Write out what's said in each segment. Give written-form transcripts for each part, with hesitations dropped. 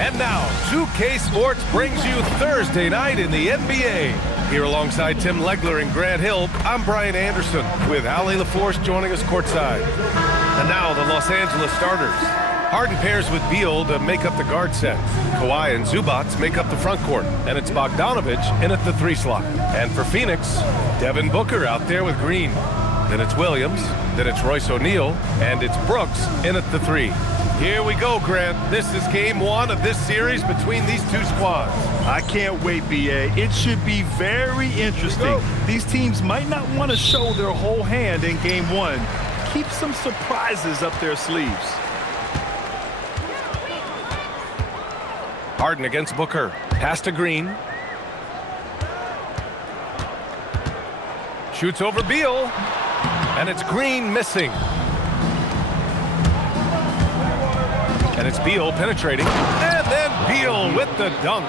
And now, 2K Sports brings you Thursday night in the NBA. Here alongside Tim Legler and Grant Hill, I'm Brian Anderson with Ali LaForce joining us courtside. And now the Los Angeles starters. Harden pairs with Beal to make up the guard set. Kawhi and Zubac make up the front court. And it's Bogdanovic in at the 3 slot. And for Phoenix, Devin Booker out there with Green. Then it's Williams, then it's Royce O'Neal, and it's Brooks in at the 3. Here we go, Grant. This is game 1 of this series between these two squads. I can't wait, B.A. It should be very interesting. These teams might not want to show their whole hand in game 1. Keep some surprises up their sleeves. Harden against Booker. Pass to Green. Shoots over Beal. And it's Green missing. And it's Beal penetrating. And then Beal with the dunk.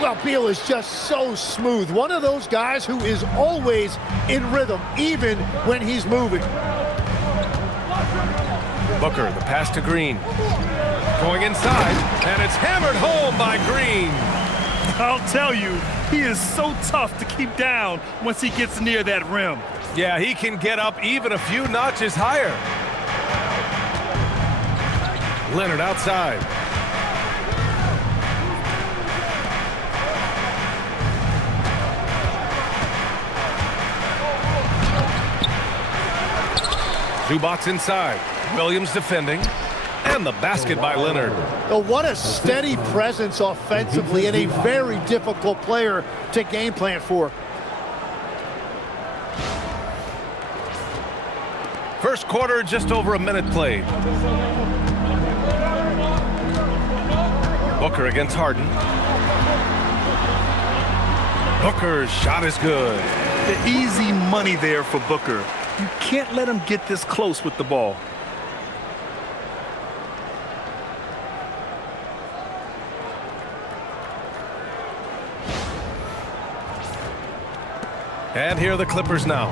Well, Beal is just so smooth. One of those guys who is always in rhythm, even when he's moving. Booker, the pass to Green. Going inside, and it's hammered home by Green. I'll tell you, he is so tough to keep down once he gets near that rim. Yeah, he can get up even a few notches higher. Leonard outside. Zubac inside. Williams defending. And the basket by Leonard. Oh, what a steady presence offensively and a very difficult player to game plan for. First quarter, just over a minute played. Booker against Harden. Booker's shot is good. The easy money there for Booker. You can't let him get this close with the ball. And here are the Clippers now.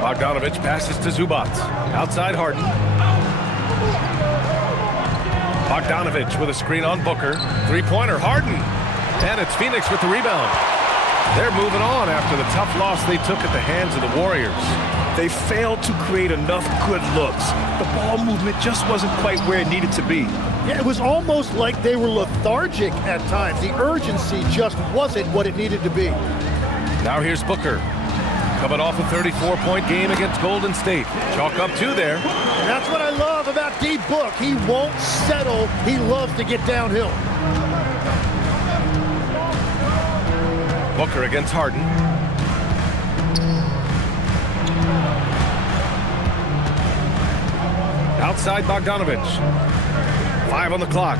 Bogdanovic passes to Zubac. Outside Harden. Bogdanovic with a screen on Booker. Three-pointer, Harden. And it's Phoenix with the rebound. They're moving on after the tough loss they took at the hands of the Warriors. They failed to create enough good looks. The ball movement just wasn't quite where it needed to be. Yeah, it was almost like they were lethargic at times. The urgency just wasn't what it needed to be. Now here's Booker. Coming off a 34-point game against Golden State. Chalk up 2 there. That's what I love about D-Book. He won't settle. He loves to get downhill. Booker against Harden. Outside Bogdanovic. 5 on the clock.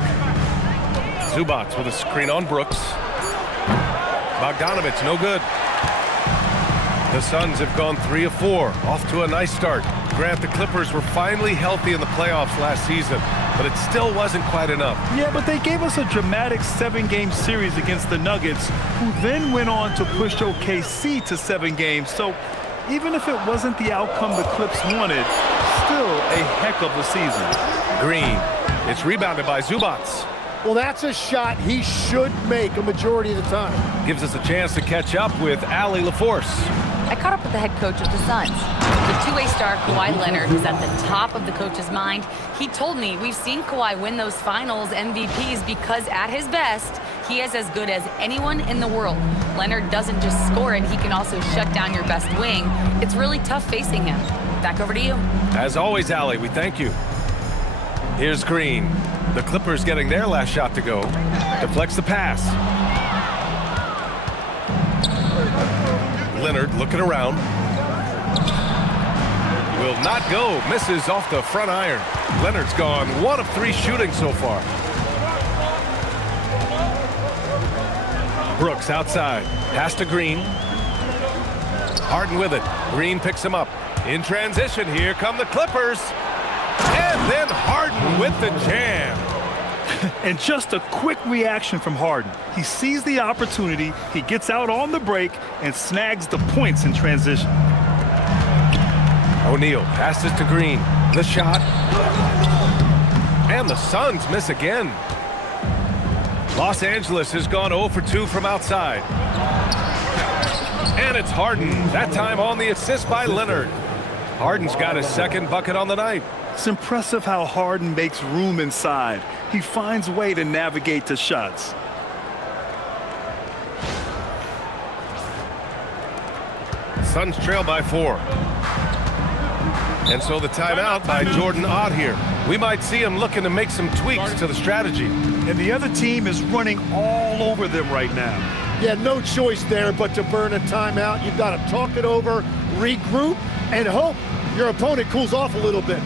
Zubac with a screen on Brooks. Bogdanovic, no good. The Suns have gone 3 of 4, off to a nice start. Grant, the Clippers were finally healthy in the playoffs last season, but it still wasn't quite enough. Yeah, but they gave us a dramatic 7-game series against the Nuggets, who then went on to push OKC to 7 games. So even if it wasn't the outcome the Clips wanted, still a heck of a season. Green. It's rebounded by Zubac. Well, that's a shot he should make a majority of the time. Gives us a chance to catch up with Ali LaForce. I caught up with the head coach of the Suns. The two-way star, Kawhi Leonard, who's at the top of the coach's mind. He told me we've seen Kawhi win those finals MVPs because at his best, he is as good as anyone in the world. Leonard doesn't just score it, he can also shut down your best wing. It's really tough facing him. Back over to you. As always, Ali, we thank you. Here's Green. The Clippers getting their last shot to go. Deflects the pass. Leonard looking around. Will not go. Misses off the front iron. Leonard's gone 1 of 3 shooting so far. Brooks outside. Pass to Green. Harden with it. Green picks him up. In transition, here come the Clippers. And then Harden with the jam. And just a quick reaction from Harden. He sees the opportunity, he gets out on the break, and snags the points in transition. O'Neal passes to Green. The shot. And the Suns miss again. Los Angeles has gone 0 for 2 from outside. And it's Harden, that time on the assist by Leonard. Harden's got his second bucket on the night. It's impressive how Harden makes room inside. He finds a way to navigate to shots. Suns trail by 4. And so the timeout by Jordan Ott here. We might see him looking to make some tweaks to the strategy. And the other team is running all over them right now. Yeah, no choice there but to burn a timeout. You've got to talk it over, regroup, and hope your opponent cools off a little bit.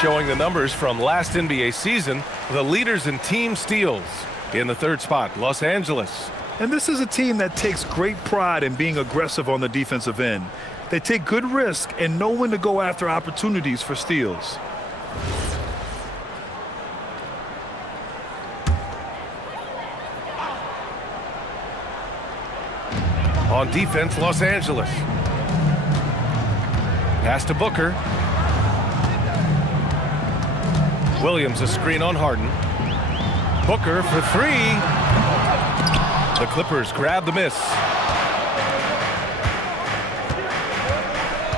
Showing the numbers from last NBA season, the leaders in team steals. In the third spot, Los Angeles. And this is a team that takes great pride in being aggressive on the defensive end. They take good risk and know when to go after opportunities for steals. On defense, Los Angeles. Pass to Booker. Williams a screen on Harden. Booker for 3. The Clippers grab the miss.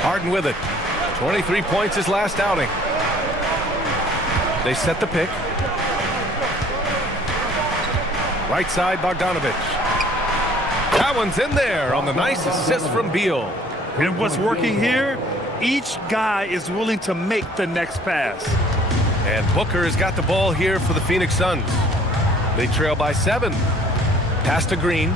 Harden with it. 23 points his last outing. They set the pick. Right side, Bogdanovich. That one's in there on the nice assist from Beal. And what's working here? Each guy is willing to make the next pass. And Booker has got the ball here for the Phoenix Suns. They trail by 7. Pass to Green.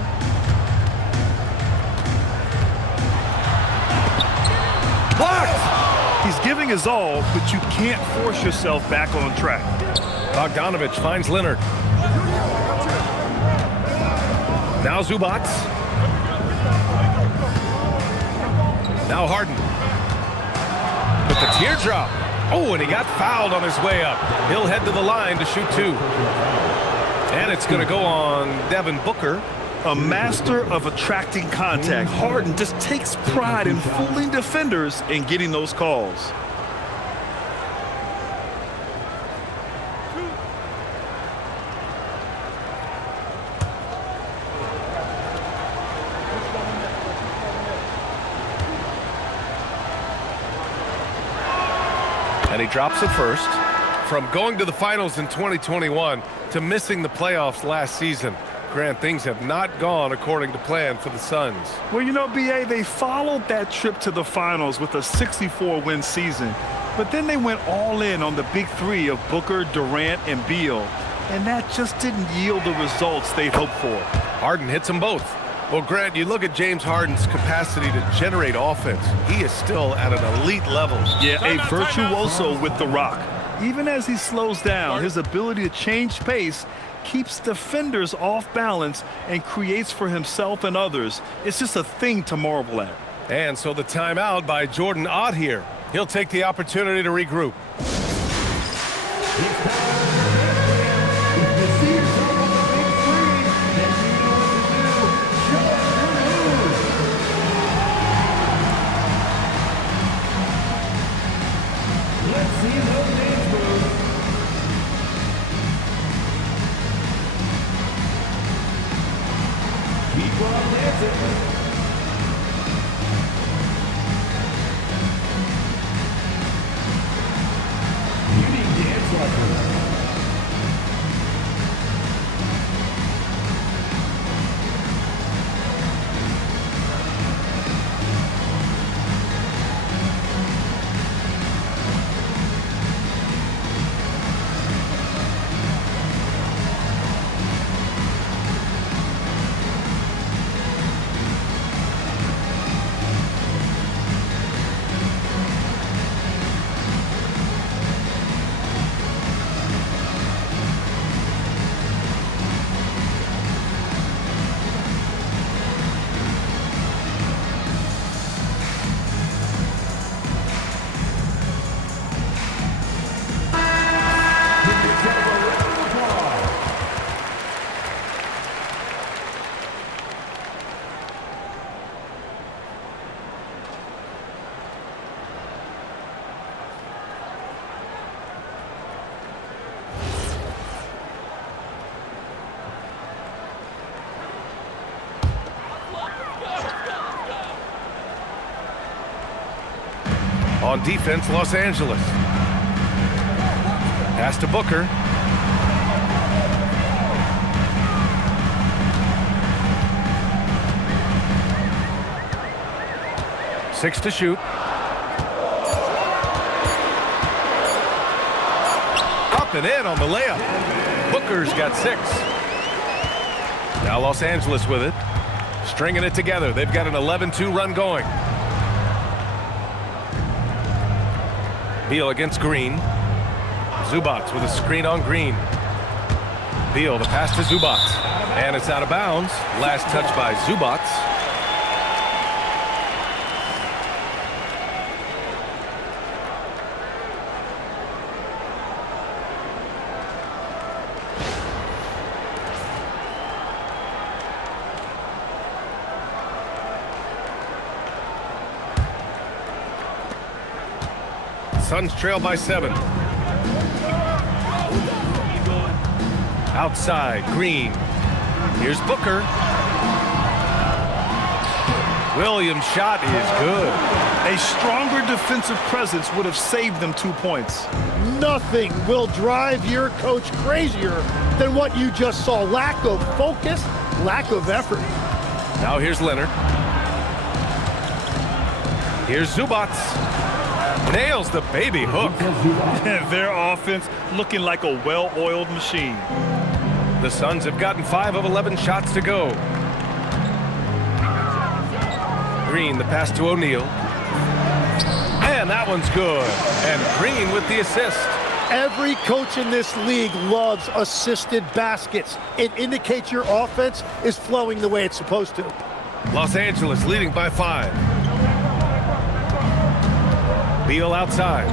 Blocked! He's giving his all, but you can't force yourself back on track. Bogdanovich finds Leonard. Now Zubac. Now Harden. With the teardrop. Oh, and he got fouled on his way up. He'll head to the line to shoot 2. And it's going to go on Devin Booker. A master of attracting contact. Harden just takes pride in fooling defenders and getting those calls. And he drops it first. From going to the finals in 2021 to missing the playoffs last season, Grant, things have not gone according to plan for the Suns. Well, you know, B.A., they followed that trip to the finals with a 64-win season. But then they went all in on the big 3 of Booker, Durant, and Beal. And that just didn't yield the results they'd hoped for. Harden hits them both. Well, Grant, you look at James Harden's capacity to generate offense. He is still at an elite level. Yeah, a virtuoso with the rock. Even as he slows down, his ability to change pace keeps defenders off balance and creates for himself and others. It's just a thing to marvel at. And so the timeout by Jordan Ott here. He'll take the opportunity to regroup. On defense, Los Angeles. Pass to Booker. Six to shoot. Up and in on the layup. Booker's got 6. Now Los Angeles with it. Stringing it together. They've got an 11-2 run going. Beal against Green. Zubac with a screen on Green. Beal, the pass to Zubac. And it's out of bounds. Last touch by Zubac. Suns trail by 7. Outside, Green. Here's Booker. Williams' shot is good. A stronger defensive presence would have saved them 2 points. Nothing will drive your coach crazier than what you just saw. Lack of focus, lack of effort. Now here's Leonard. Here's Zubac. Nails the baby hook. Their offense looking like a well-oiled machine. The Suns have gotten 5 of 11 shots to go. Green, the pass to O'Neal. And that one's good. And Green with the assist. Every coach in this league loves assisted baskets. It indicates your offense is flowing the way it's supposed to. Los Angeles leading by 5. Beal outside.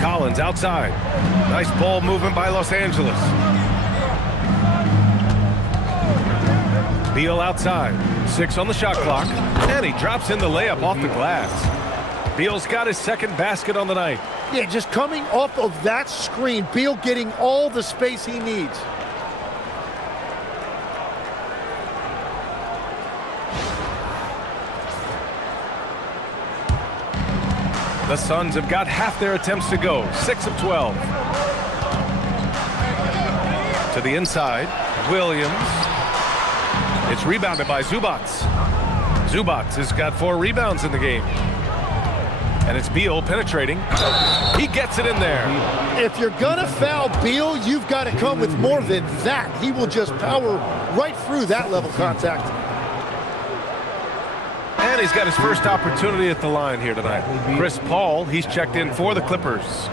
Collins outside. Nice ball movement by Los Angeles. Beal outside. 6 on the shot clock. And he drops in the layup off the glass. Beal's got his second basket on the night. Yeah, just coming off of that screen, Beal getting all the space he needs. The Suns have got half their attempts to go. 6 of 12. To the inside. Williams. It's rebounded by Zubac. Zubac has got 4 rebounds in the game. And it's Beal penetrating. He gets it in there. If you're gonna foul Beal, you've got to come with more than that. He will just power right through that level contact. And he's got his first opportunity at the line here tonight. Chris Paul, he's checked in for the Clippers.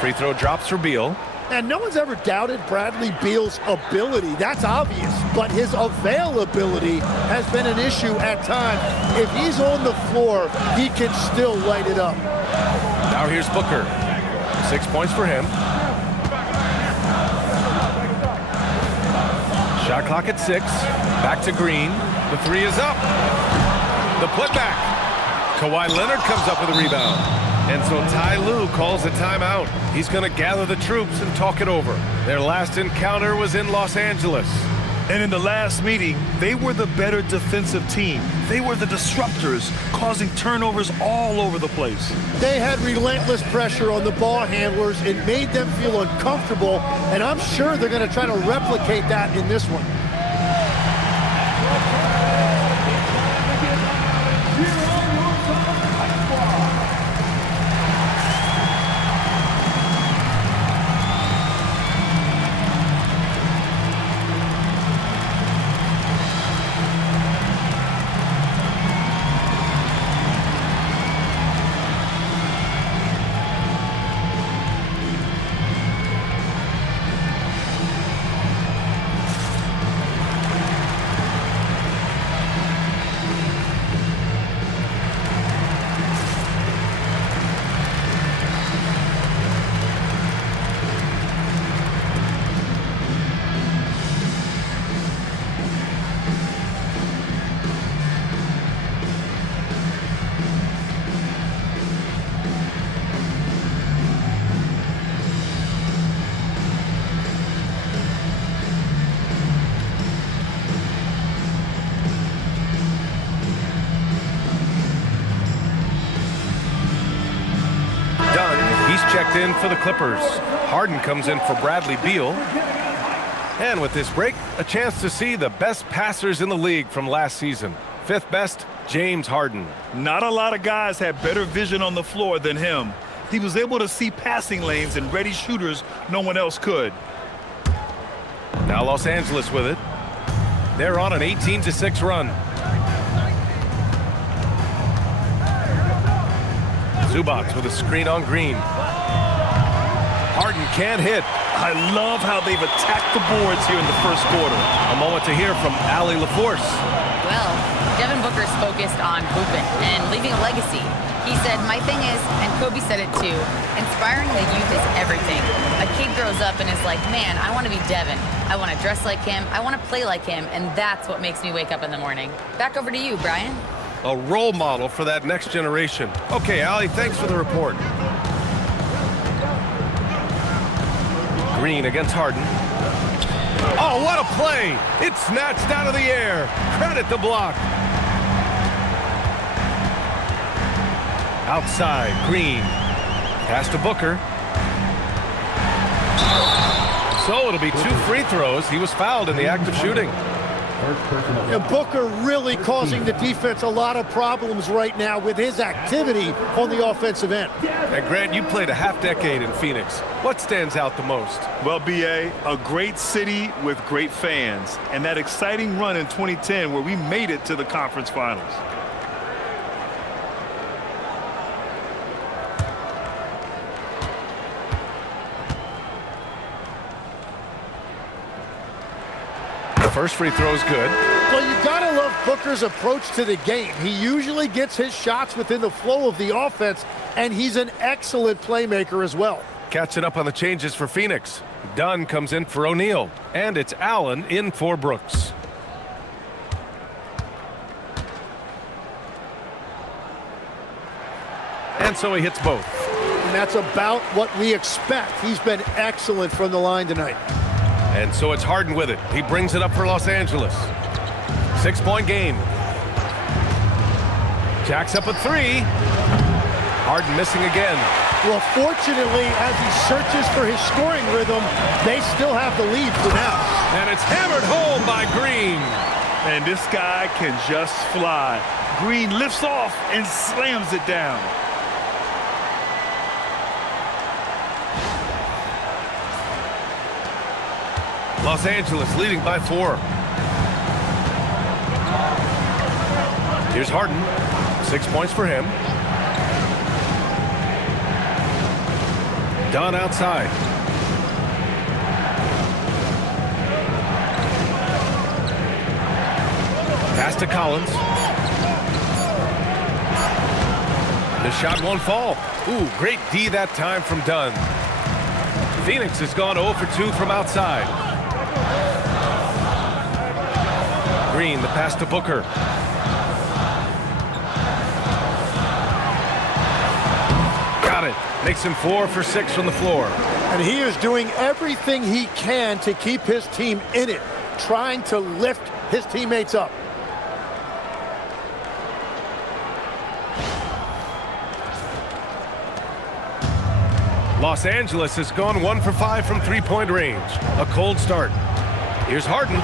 Free throw drops for Beal. And no one's ever doubted Bradley Beal's ability. That's obvious. But his availability has been an issue at times. If he's on the floor, he can still light it up. Now here's Booker. 6 points for him. Shot clock at 6. Back to Green. The 3 is up. The putback. Kawhi Leonard comes up with a rebound. And so Ty Lue calls a timeout. He's going to gather the troops and talk it over. Their last encounter was in Los Angeles. And in the last meeting, they were the better defensive team. They were the disruptors, causing turnovers all over the place. They had relentless pressure on the ball handlers. It made them feel uncomfortable, and I'm sure they're going to try to replicate that in this one. checked in for the Clippers. Harden comes in for Bradley Beal. And with this break, a chance to see the best passers in the league from last season. 5th best, James Harden. Not a lot of guys had better vision on the floor than him. He was able to see passing lanes and ready shooters no one else could. Now Los Angeles with it. They're on an 18-6 run. Zubac with a screen on Green. Harden can't hit. I love how they've attacked the boards here in the first quarter. A moment to hear from Allie LaForce. Well, Devin Booker's focused on hooping and leaving a legacy. He said, my thing is, and Kobe said it too, inspiring the youth is everything. A kid grows up and is like, man, I want to be Devin. I want to dress like him. I want to play like him. And that's what makes me wake up in the morning. Back over to you, Brian. A role model for that next generation. Okay, Allie, thanks for the report. Green against Harden. Oh, what a play! It's snatched out of the air. Credit the block. Outside, Green. Pass to Booker. So it'll be 2 free throws. He was fouled in the act of shooting. And Booker really causing the defense a lot of problems right now with his activity on the offensive end. And Grant, you played a half-decade in Phoenix. What stands out the most? Well, B.A., a great city with great fans. And that exciting run in 2010 where we made it to the conference finals. First free throw is good. Well, you gotta love Booker's approach to the game. He usually gets his shots within the flow of the offense, and he's an excellent playmaker as well. Catching up on the changes for Phoenix. Dunn comes in for O'Neal, and it's Allen in for Brooks. And so he hits both. And that's about what we expect. He's been excellent from the line tonight. And so it's Harden with it. He brings it up for Los Angeles. 6-point game. Jacks up a 3. Harden missing again. Well, fortunately, as he searches for his scoring rhythm, they still have the lead for now. And it's hammered home by Green. And this guy can just fly. Green lifts off and slams it down. Los Angeles leading by 4. Here's Harden. 6 points for him. Dunn outside. Pass to Collins. The shot won't fall. Ooh, great D that time from Dunn. Phoenix has gone 0 for 2 from outside. Green, the pass to Booker. Got it. Makes him 4 for 6 from the floor. And he is doing everything he can to keep his team in it, trying to lift his teammates up. Los Angeles has gone 1 for 5 from 3-point range. A cold start. Here's Harden.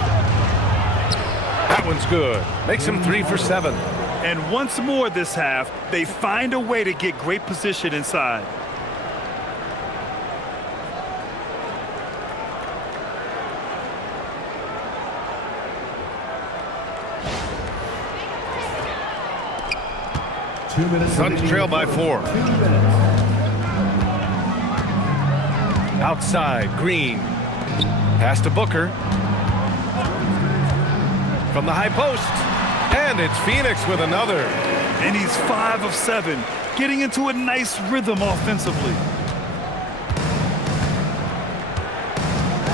That one's good. Makes him 3 for 7. And once more this half, they find a way to get great position inside. Suns trail by 4. Outside, Green. Pass to Booker. From the high post. And it's Phoenix with another. And he's 5 of 7, getting into a nice rhythm offensively.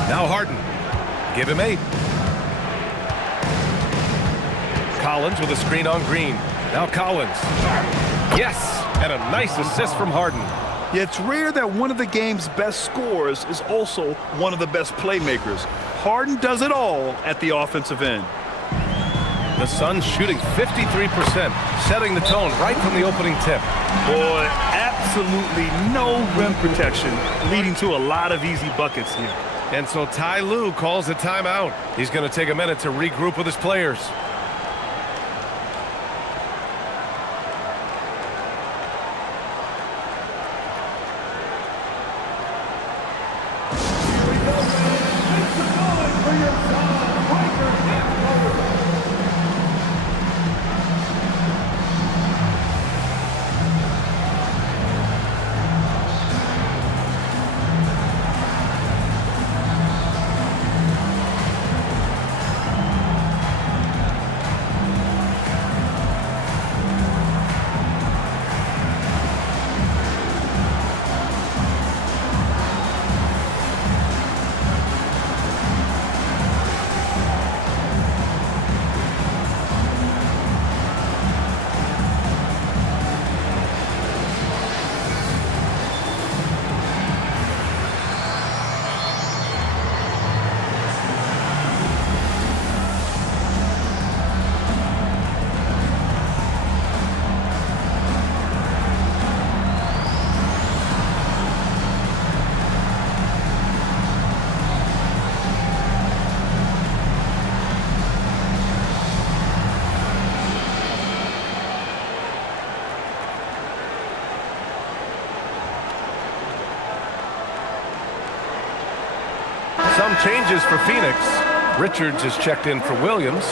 Now Harden. Give him 8. Collins with a screen on Green. Now Collins. Yes, and a nice assist from Harden. Yeah, it's rare that one of the game's best scorers is also one of the best playmakers. Harden does it all at the offensive end. The Suns shooting 53%, setting the tone right from the opening tip. Boy, at absolutely no rim protection, leading to a lot of easy buckets here. And so Ty Lue calls a timeout. He's going to take a minute to regroup with his players. Some changes for Phoenix. Richards is checked in for Williams.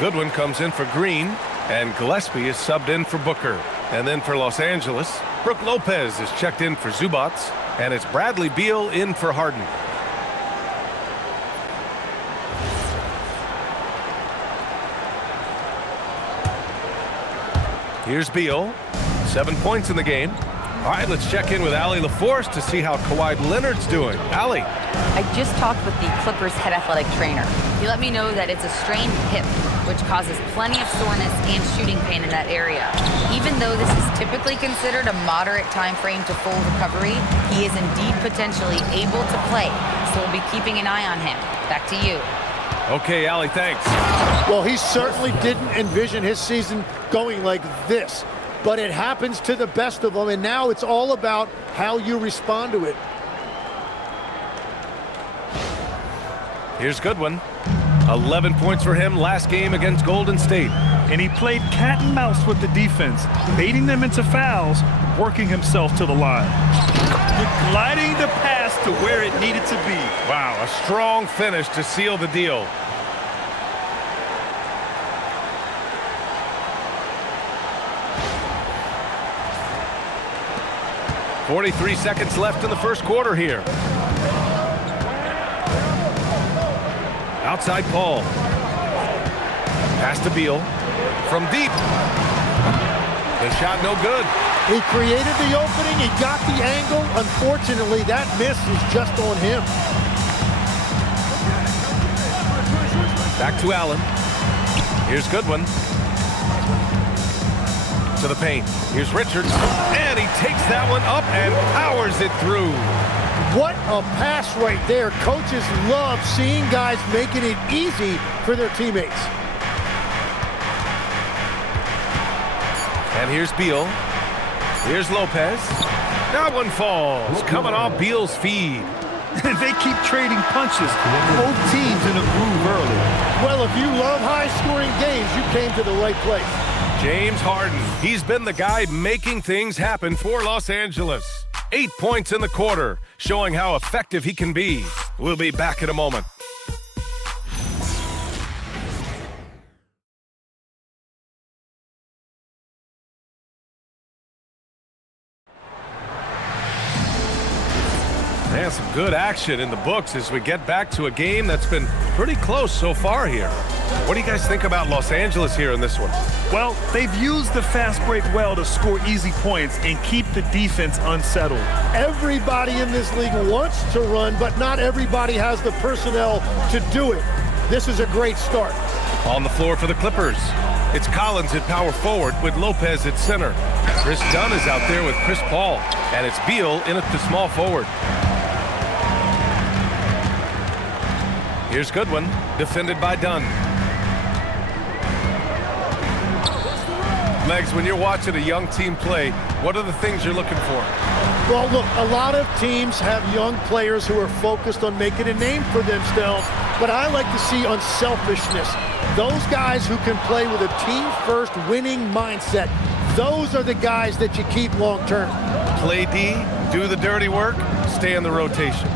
Goodwin comes in for Green. And Gillespie is subbed in for Booker. And then for Los Angeles, Brook Lopez is checked in for Zubac. And it's Bradley Beal in for Harden. Here's Beal. 7 points in the game. All right, let's check in with Allie LaForce to see how Kawhi Leonard's doing. Allie. I just talked with the Clippers head athletic trainer. He let me know that it's a strained hip, which causes plenty of soreness and shooting pain in that area. Even though this is typically considered a moderate time frame to full recovery, he is indeed potentially able to play, so we'll be keeping an eye on him. Back to you. Okay, Allie, thanks. Well, he certainly didn't envision his season going like this. But it happens to the best of them, and now it's all about how you respond to it. Here's Goodwin. 11 points for him last game against Golden State. And he played cat and mouse with the defense, baiting them into fouls, working himself to the line. Gliding the pass to where it needed to be. Wow, a strong finish to seal the deal. .43 seconds left in the first quarter here. Outside Paul. Pass to Beal. From deep. The shot no good. He created the opening. He got the angle. Unfortunately, that miss is just on him. Back to Allen. Here's Goodwin. To the paint. Here's Richards. And he takes that one up and powers it through. What a pass right there. Coaches love seeing guys making it easy for their teammates. And here's Beal. Here's Lopez. That one falls. Coming off Beal's feed. They keep trading punches. Both teams in a groove early. Well, if you love high-scoring games, you came to the right place. James Harden. He's been the guy making things happen for Los Angeles. 8 points in the quarter, showing how effective he can be. We'll be back in a moment. Man, some good action in the books as we get back to a game that's been pretty close so far here. What do you guys think about Los Angeles here in this one? Well, they've used the fast break well to score easy points and keep the defense unsettled. Everybody in this league wants to run, but not everybody has the personnel to do it. This is a great start. On the floor for the Clippers, it's Collins at power forward with Lopez at center. Chris Dunn is out there with Chris Paul, and it's Beal in at the small forward. Here's Goodwin, defended by Dunn. Legs, when you're watching a young team play, what are the things you're looking for? Well, look, a lot of teams have young players who are focused on making a name for themselves, but I like to see unselfishness. Those guys who can play with a team-first winning mindset, those are the guys that you keep long-term. Play D, do the dirty work, stay in the rotation.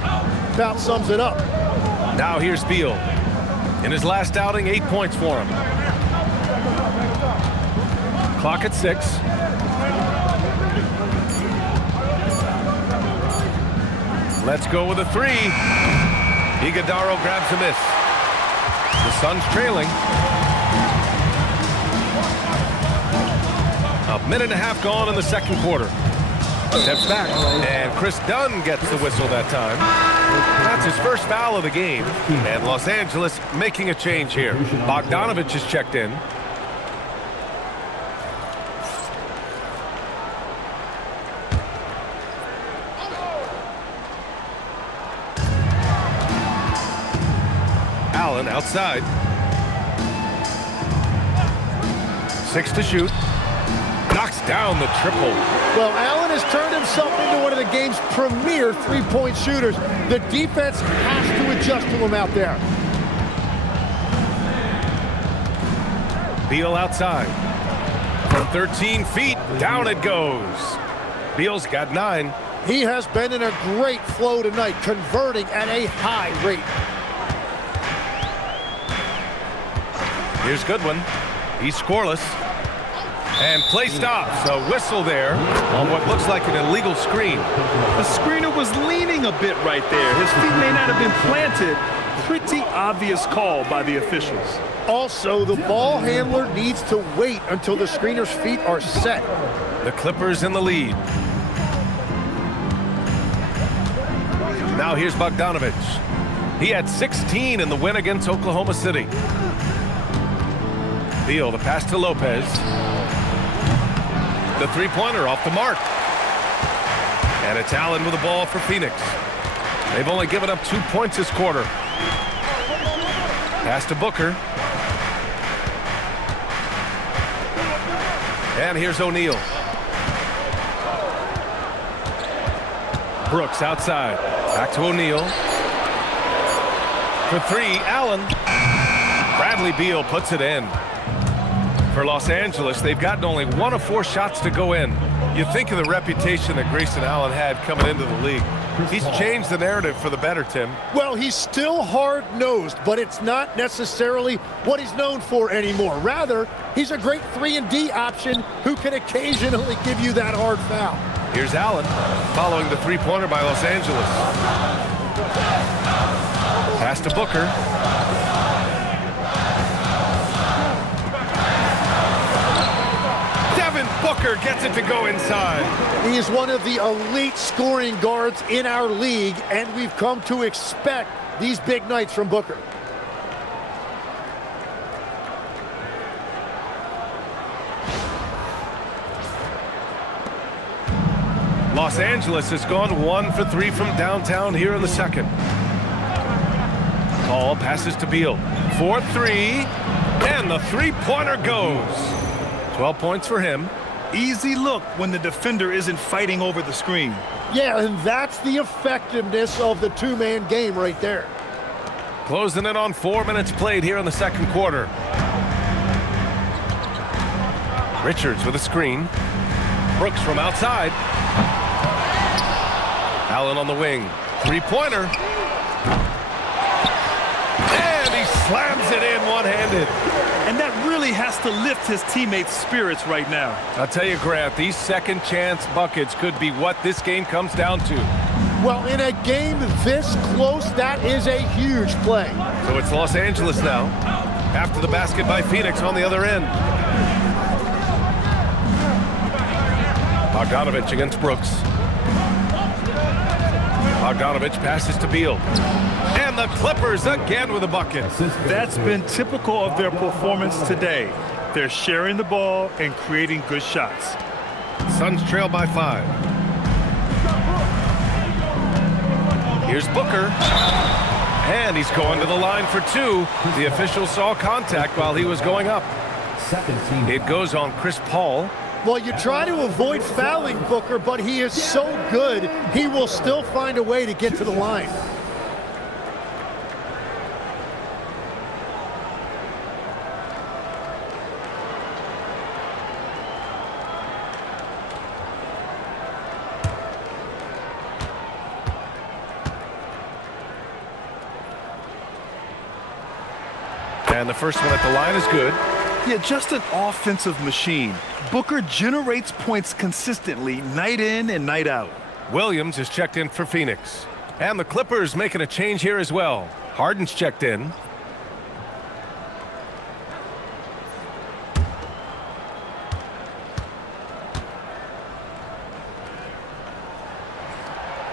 About sums it up. Now here's Beal. In his last outing, 8 points for him. Clock at 6. Let's go with a 3. Iguodala grabs a miss. The Suns trailing. A minute and a half gone in the second quarter. Steps back, and Chris Dunn gets the whistle that time. That's his first foul of the game. And Los Angeles making a change here. Bogdanovich is checked in. Allen outside. 6 to shoot. Knocks down the triple. Well, Allen has turned himself into one of the game's premier three-point shooters. The defense has to adjust to him out there. Beal outside. From 13 feet, down it goes. Beal's got 9. He has been in a great flow tonight, converting at a high rate. Here's Goodwin. He's scoreless. And play stops. A whistle there on what looks like an illegal screen. The screener was leaning a bit right there. His feet may not have been planted. Pretty obvious call by the officials. Also, the ball handler needs to wait until the screener's feet are set. The Clippers in the lead. Now here's Bogdanovich. He had 16 in the win against Oklahoma City. Beal, the pass to Lopez. The three-pointer off the mark. And it's Allen with the ball for Phoenix. They've only given up 2 points this quarter. Pass to Booker. And here's O'Neal. Brooks outside. Back to O'Neal. For 3, Allen. Bradley Beal puts it in. For Los Angeles, they've gotten only 1 of 4 shots to go in. You think of the reputation that Grayson Allen had coming into the league. He's changed the narrative for the better, Tim. Well, he's still hard-nosed, but it's not necessarily what he's known for anymore. Rather, he's a great 3-and-D option who can occasionally give you that hard foul. Here's Allen following the three-pointer by Los Angeles. Pass to Booker. Devin Booker gets it to go inside. He is one of the elite scoring guards in our league, and we've come to expect these big nights from Booker. Los Angeles has gone 1 for 3 from downtown here in the second. Ball passes to Beal. 4-3, and the three-pointer goes. 12 points for him. Easy look when the defender isn't fighting over the screen. Yeah, and that's the effectiveness of the two-man game right there. Closing in on 4 minutes played here in the second quarter. Richards with a screen. Brooks from outside. Allen on the wing. Three-pointer. And he slams it in one-handed. And that really has to lift his teammates' spirits right now. I'll tell you, Grant, these second-chance buckets could be what this game comes down to. Well, in a game this close, that is a huge play. So it's Los Angeles now, after the basket by Phoenix on the other end. Bogdanovich against Brooks. Bogdanovich passes to Beal. And the Clippers again with a bucket. That's been typical of their performance today. They're sharing the ball and creating good shots. Suns trail by 5. Here's Booker. And he's going to the line for 2. The official saw contact while he was going up. It goes on Chris Paul. Well, you try to avoid fouling Booker, but he is so good, he will still find a way to get to the line. And the first one at the line is good. Yeah, just an offensive machine. Booker generates points consistently, night in and night out. Williams is checked in for Phoenix. And the Clippers making a change here as well. Harden's checked in.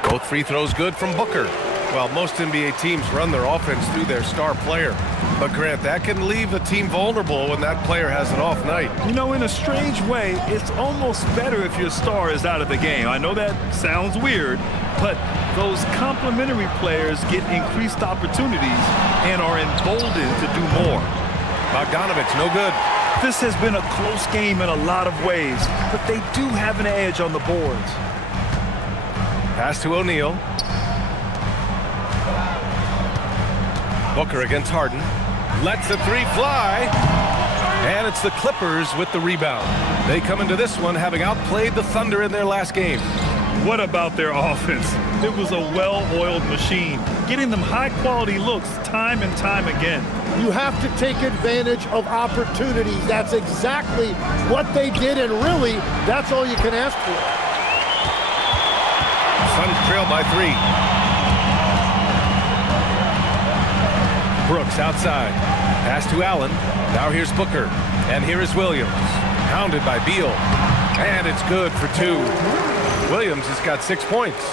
Both free throws good from Booker. Well, most NBA teams run their offense through their star player. But, Grant, that can leave a team vulnerable when that player has an off night. You know, in a strange way, it's almost better if your star is out of the game. I know that sounds weird, but those complementary players get increased opportunities and are emboldened to do more. Bogdanovich, no good. This has been a close game in a lot of ways, but they do have an edge on the boards. Pass to O'Neal. Booker against Harden. Lets the three fly. And it's the Clippers with the rebound. They come into this one having outplayed the Thunder in their last game. What about their offense? It was a well-oiled machine, getting them high-quality looks time and time again. You have to take advantage of opportunities. That's exactly what they did, and really, that's all you can ask for. Suns trail by 3. Brooks outside. Pass to Allen. Now here's Booker. And here is Williams. Pounded by Beal. And it's good for 2. Williams has got 6 points.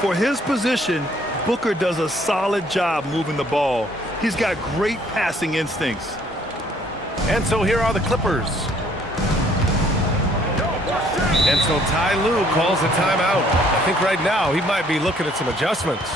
For his position, Booker does a solid job moving the ball. He's got great passing instincts. And so here are the Clippers. And so Ty Lue calls a timeout. I think right now he might be looking at some adjustments.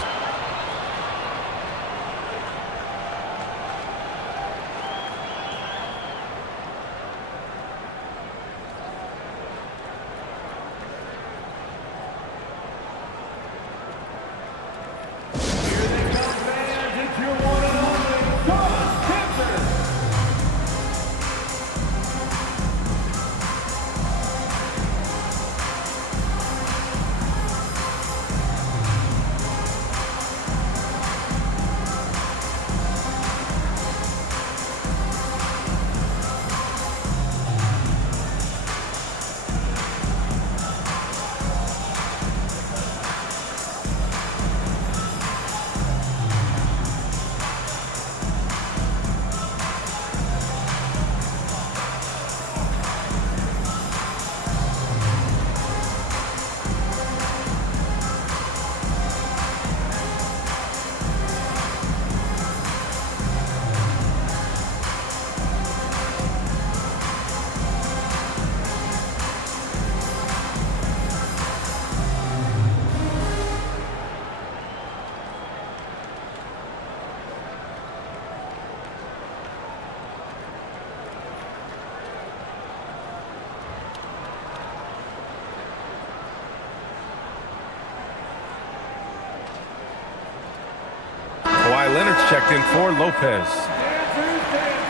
Kawhi Leonard's checked in for Lopez.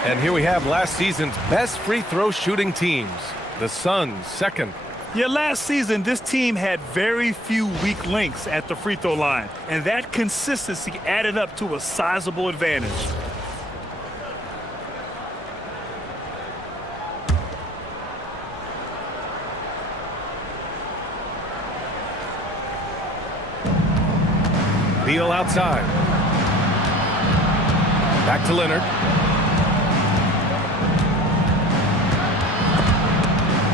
And here we have last season's best free throw shooting teams. The Suns, second. Yeah, last season, this team had very few weak links at the free throw line, and that consistency added up to a sizable advantage. Beal outside. Back to Leonard.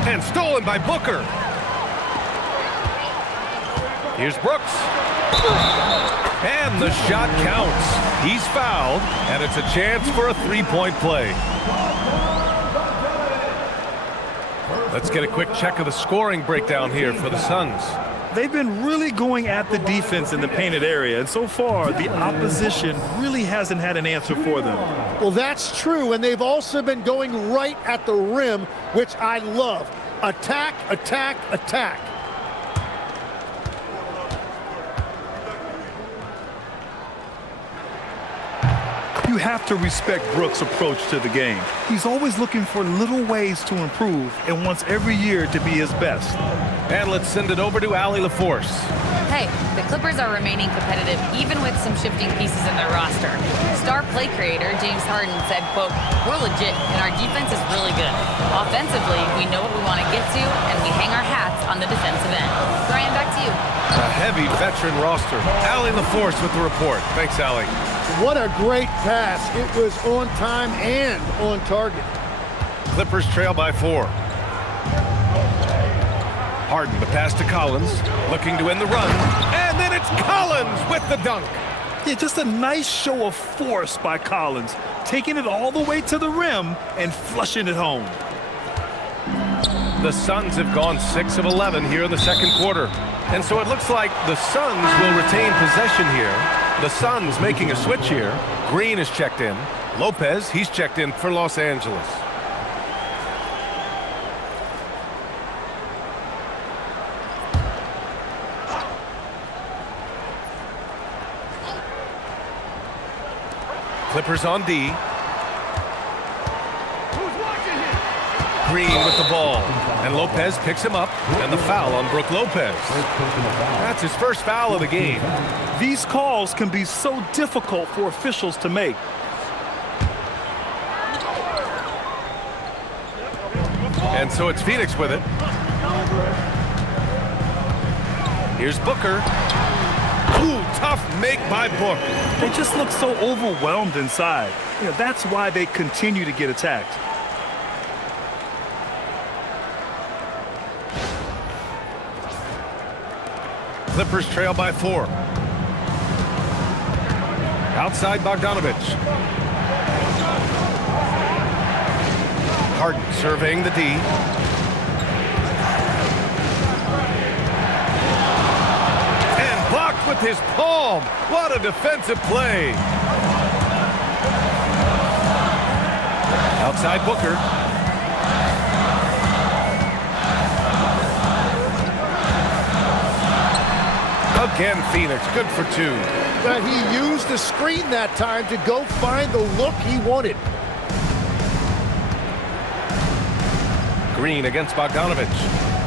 And stolen by Booker. Here's Brooks. And the shot counts. He's fouled, and it's a chance for a three-point play. Let's get a quick check of the scoring breakdown here for the Suns. They've been really going at the defense in the painted area, and so far, the opposition really hasn't had an answer for them. Well, that's true, and they've also been going right at the rim, which I love. Attack, attack, attack. You have to respect Brooks' approach to the game. He's always looking for little ways to improve and wants every year to be his best. And let's send it over to Allie LaForce. Hey, the Clippers are remaining competitive even with some shifting pieces in their roster. Star play creator James Harden said, quote, "We're legit and our defense is really good. Offensively, we know what we want to get to and we hang our hats on the defensive end." Brian, back to you. A heavy veteran roster. Allie LaForce with the report. Thanks, Allie. What a great pass. It was on time and on target. Clippers trail by 4. Harden, the pass to Collins, looking to end the run. And then it's Collins with the dunk. Yeah, just a nice show of force by Collins, taking it all the way to the rim and flushing it home. The Suns have gone 6 of 11 here in the second quarter. And so it looks like the Suns will retain possession here. The Suns making a switch here. Green is checked in. Lopez, he's checked in for Los Angeles. Clippers on D. Green with the ball. And Lopez picks him up. And the foul on Brook Lopez. That's his first foul of the game. These calls can be so difficult for officials to make. And so it's Phoenix with it. Here's Booker. Ooh, tough make by Book. They just look so overwhelmed inside. You know, that's why they continue to get attacked. Clippers trail by 4. Outside Bogdanovich. Harden surveying the D. And blocked with his palm. What a defensive play. Outside Booker. Again, Phoenix, good for 2. But he used the screen that time to go find the look he wanted. Green against Bogdanovich.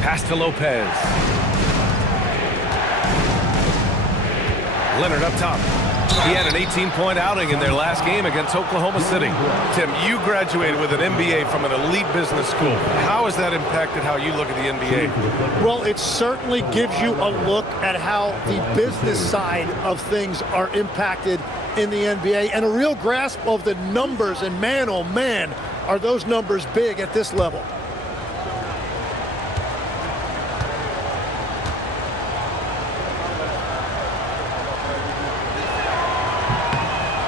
Pass to Lopez. Leonard up top. He had an 18-point outing in their last game against Oklahoma City. Tim, you graduated with an MBA from an elite business school. How has that impacted how you look at the NBA? Well, it certainly gives you a look at how the business side of things are impacted in the NBA and a real grasp of the numbers. And man, oh man, are those numbers big at this level.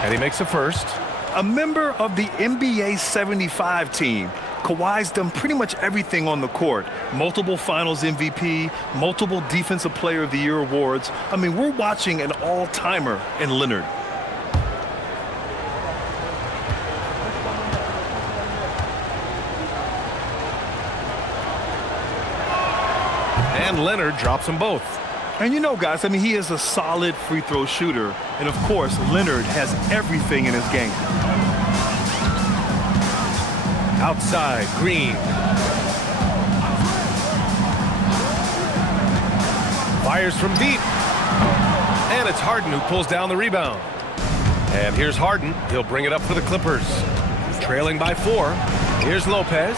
And he makes a first. A member of the NBA 75 team, Kawhi's done pretty much everything on the court. Multiple Finals MVP, multiple Defensive Player of the Year awards. I mean, we're watching an all-timer in Leonard. And Leonard drops them both. And you know, guys, I mean, he is a solid free throw shooter. And, of course, Leonard has everything in his game. Outside, Green. Fires from deep. And it's Harden who pulls down the rebound. And here's Harden. He'll bring it up for the Clippers. Trailing by 4. Here's Lopez.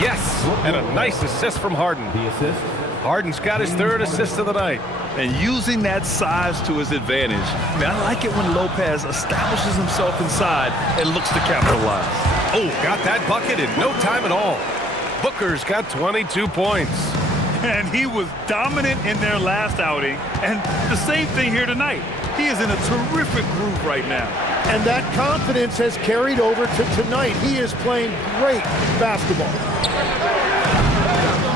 Yes, and a nice assist from Harden. The assist. Harden's got his 3rd assist of the night. And using that size to his advantage. I mean, I like it when Lopez establishes himself inside and looks to capitalize. Oh, got that bucket in no time at all. Booker's got 22 points. And he was dominant in their last outing. And the same thing here tonight. He is in a terrific groove right now. And that confidence has carried over to tonight. He is playing great basketball.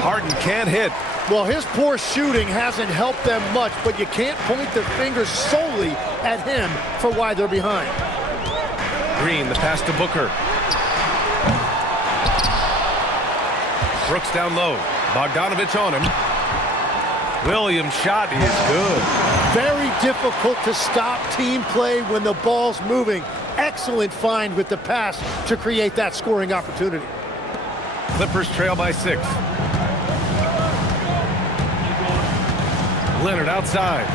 Harden can't hit. Well, his poor shooting hasn't helped them much, but you can't point the finger solely at him for why they're behind. Green, the pass to Booker. Brooks down low. Bogdanovich on him. Williams' shot is good. Very difficult to stop team play when the ball's moving. Excellent find with the pass to create that scoring opportunity. Clippers trail by 6. Leonard outside.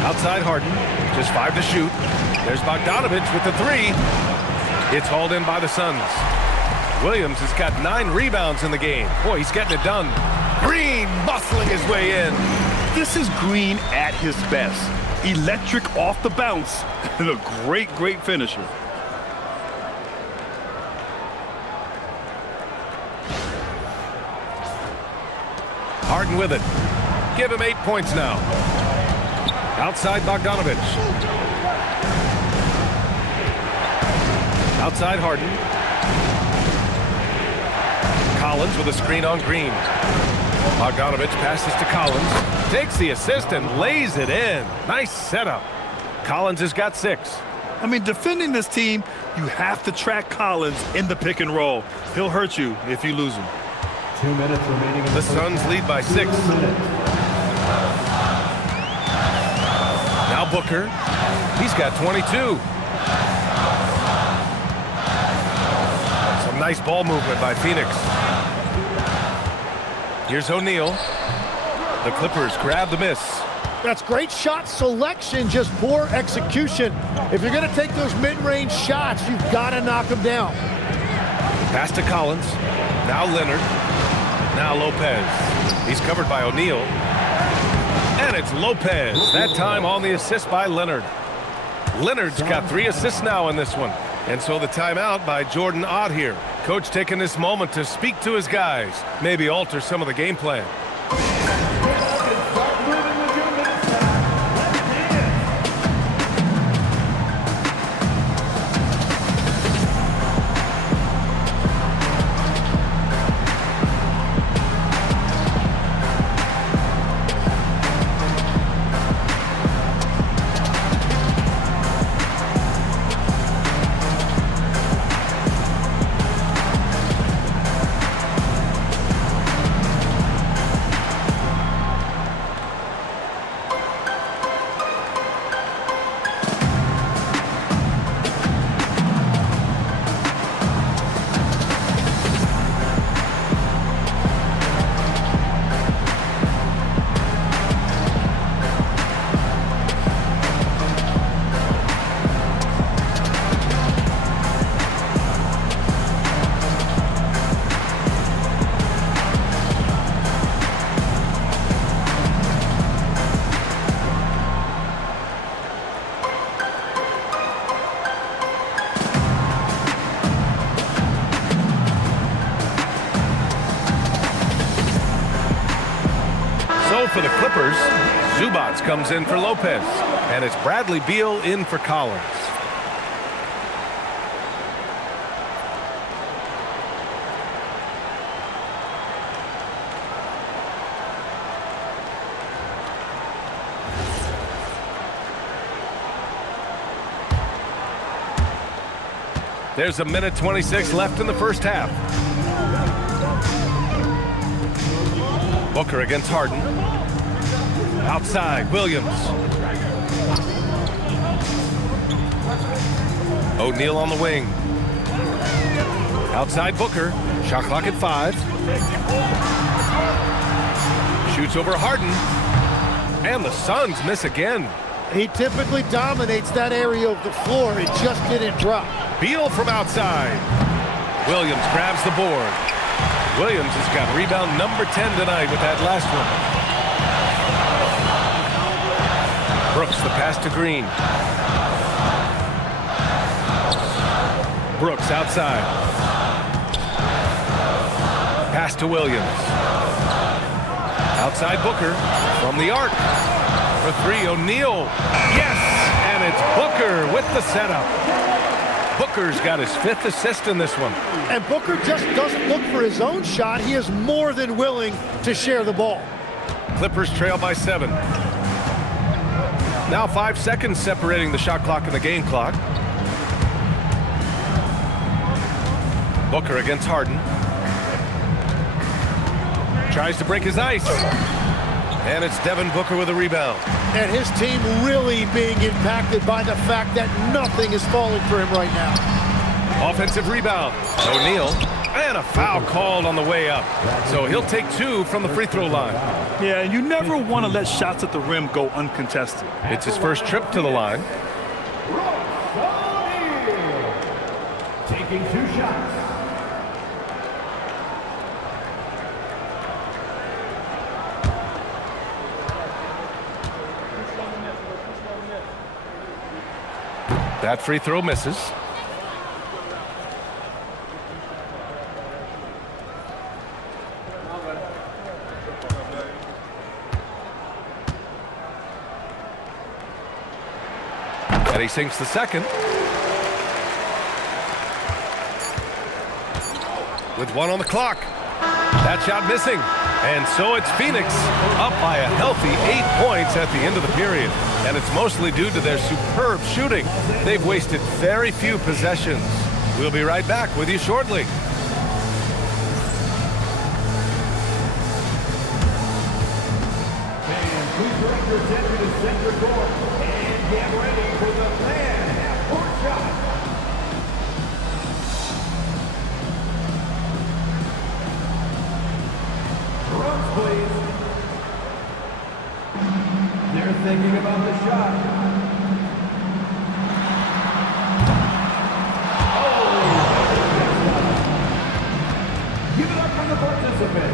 Outside Harden, just 5 to shoot. There's Bogdanovich with the 3. It's hauled in by the Suns. Williams has got 9 rebounds in the game. Boy, he's getting it done. Green bustling his way in. This is Green at his best. Electric off the bounce and a great, great finisher. Harden with it. Give him 8 points now. Outside Bogdanovich. Outside Harden. Collins with a screen on Green. Bogdanovich passes to Collins. Takes the assist and lays it in. Nice setup. Collins has got 6. I mean, defending this team, you have to track Collins in the pick and roll. He'll hurt you if you lose him. 2 minutes remaining. The Suns lead by 6. Now Booker. He's got 22. Some nice ball movement by Phoenix. Here's O'Neal. The Clippers grab the miss. That's great shot selection, just poor execution. If you're going to take those mid-range shots, you've got to knock them down. Pass to Collins. Now Leonard. Now Lopez. He's covered by O'Neal. And it's Lopez. That time on the assist by Leonard. Leonard's got 3 assists now in this one. And so the timeout by Jordan Ott here. Coach taking this moment to speak to his guys. Maybe alter some of the game plan. For the Clippers, Zubats comes in for Lopez, and it's Bradley Beal in for Collins. There's a minute 26 left in the first half. Booker against Harden. Outside, Williams. O'Neal on the wing. Outside Booker. Shot clock at 5. Shoots over Harden. And the Suns miss again. He typically dominates that area of the floor. It just didn't drop. Beal from outside. Williams grabs the board. Williams has got rebound number 10 tonight with that last one. Brooks, the pass to Green. Brooks outside. Pass to Williams. Outside Booker from the arc. For 3, O'Neal. Yes! And And it's Booker with the setup. Booker's got his 5th assist in this one. And Booker just doesn't look for his own shot. He is more than willing to share the ball. Clippers trail by 7. Now 5 seconds separating the shot clock and the game clock. Booker against Harden. Tries to break his ice. And it's Devin Booker with a rebound. And his team really being impacted by the fact that nothing is falling for him right now. Offensive rebound. O'Neal. And a foul called on the way up. So he'll take 2 from the free throw line. Yeah, and you never want to let shots at the rim go uncontested. It's his first trip to the line. Taking 2 shots. That free throw misses. And he sinks the second. With 1 on the clock. That shot missing. And so it's Phoenix up by a healthy 8 points at the end of the period. And it's mostly due to their superb shooting. They've wasted very few possessions. We'll be right back with you shortly. And please direct your attention to center court and get ready for the fan half-court shot. Drums, please. They're thinking about the shot. Oh! Give it up for the participant.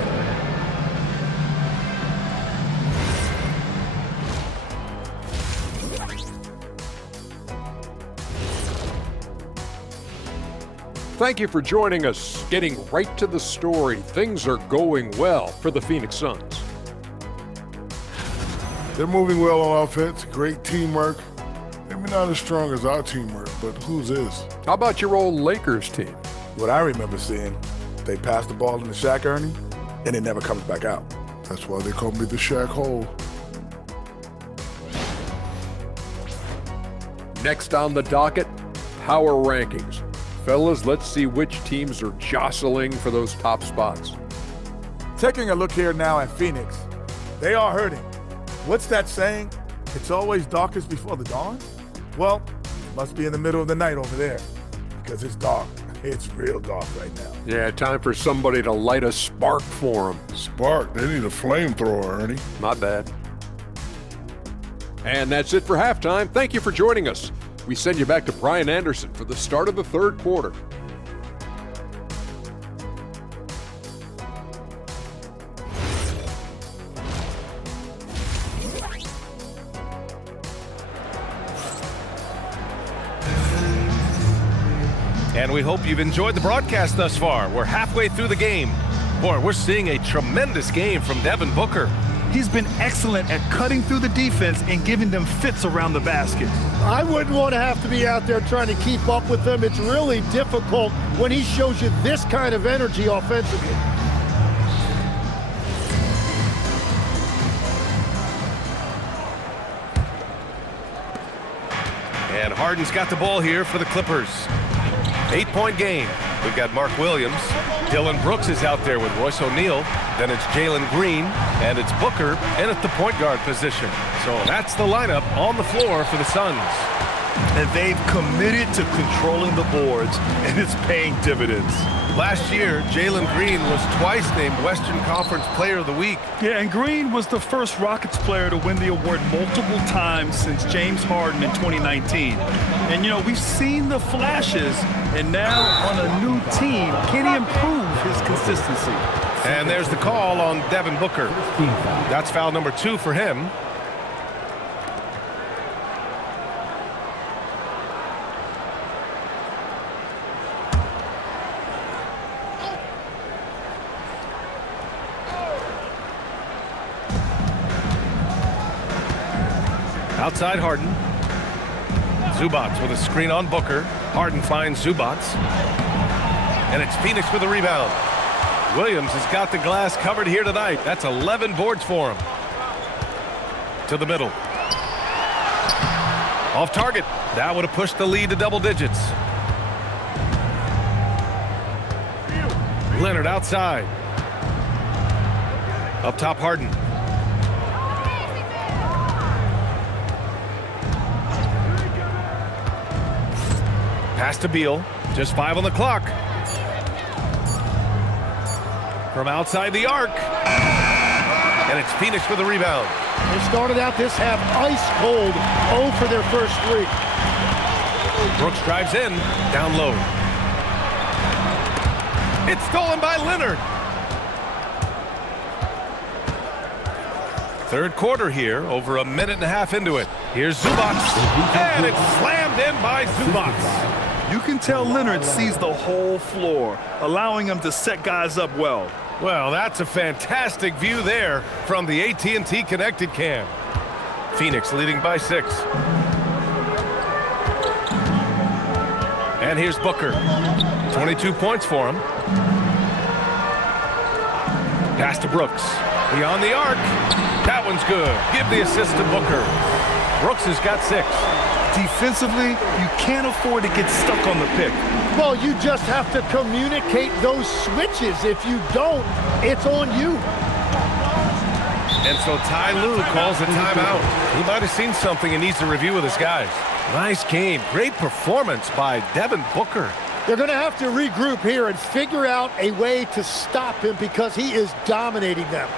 Thank you for joining us. Getting right to the story, things are going well for the Phoenix Suns. They're moving well on offense, great teamwork. Maybe not as strong as our teamwork, but whose is? How about your old Lakers team? What I remember seeing, they pass the ball into Shaq, Ernie, and it never comes back out. That's why they call me the Shaq Hole. Next on the docket, power rankings. Fellas, let's see which teams are jostling for those top spots. Taking a look here now at Phoenix, they are hurting. What's that saying? It's always darkest before the dawn? Well, it must be in the middle of the night over there, because it's dark. It's real dark right now. Yeah, time for somebody to light a spark for them. Spark, they need a flamethrower, Ernie. Not bad. And that's it for halftime. Thank you for joining us. We send you back to Brian Anderson for the start of the third quarter. And we hope you've enjoyed the broadcast thus far. We're halfway through the game. Boy, we're seeing a tremendous game from Devin Booker. He's been excellent at cutting through the defense and giving them fits around the basket. I wouldn't want to have to be out there trying to keep up with him. It's really difficult when he shows you this kind of energy offensively. And Harden's got the ball here for the Clippers. 8-point game. We've got Mark Williams. Dylan Brooks is out there with Royce O'Neal. Then it's Jalen Green, and it's Booker in at the point guard position. So that's the lineup on the floor for the Suns. And they've committed to controlling the boards, and it's paying dividends. Last year, Jalen Green was twice named Western Conference Player of the Week. Yeah, and Green was the first Rockets player to win the award multiple times since James Harden in 2019. And, you know, we've seen the flashes, and now on a new team, can he improve his consistency? And there's the call on Devin Booker. That's foul number 2 for him. Outside Harden. Zubats with a screen on Booker. Harden finds Zubats. And it's Phoenix with the rebound. Williams has got the glass covered here tonight. That's 11 boards for him. To the middle. Off target. That would have pushed the lead to double digits. Leonard outside. Up top, Harden. Pass to Beal. Just 5 on the clock. From outside the arc. And it's Phoenix with the rebound. They started out this half ice cold. 0 for their first 3. Brooks drives in. Down low. It's stolen by Leonard. Third quarter here, over a minute and a half into it. Here's Zubats, and it's slammed in by Zubats. You can tell Leonard sees the whole floor, allowing him to set guys up well. Well, that's a fantastic view there from the AT&T Connected Cam. Phoenix leading by 6. And here's Booker. 22 points for him. Pass to Brooks. Beyond the arc. That one's good. Give the assist to Booker. Brooks has got 6. Defensively, you can't afford to get stuck on the pick. Well, you just have to communicate those switches. If you don't, it's on you. And so Ty Lue calls a timeout. He might have seen something and needs to review with his guys. Nice game. Great performance by Devin Booker. They're going to have to regroup here and figure out a way to stop him because he is dominating them.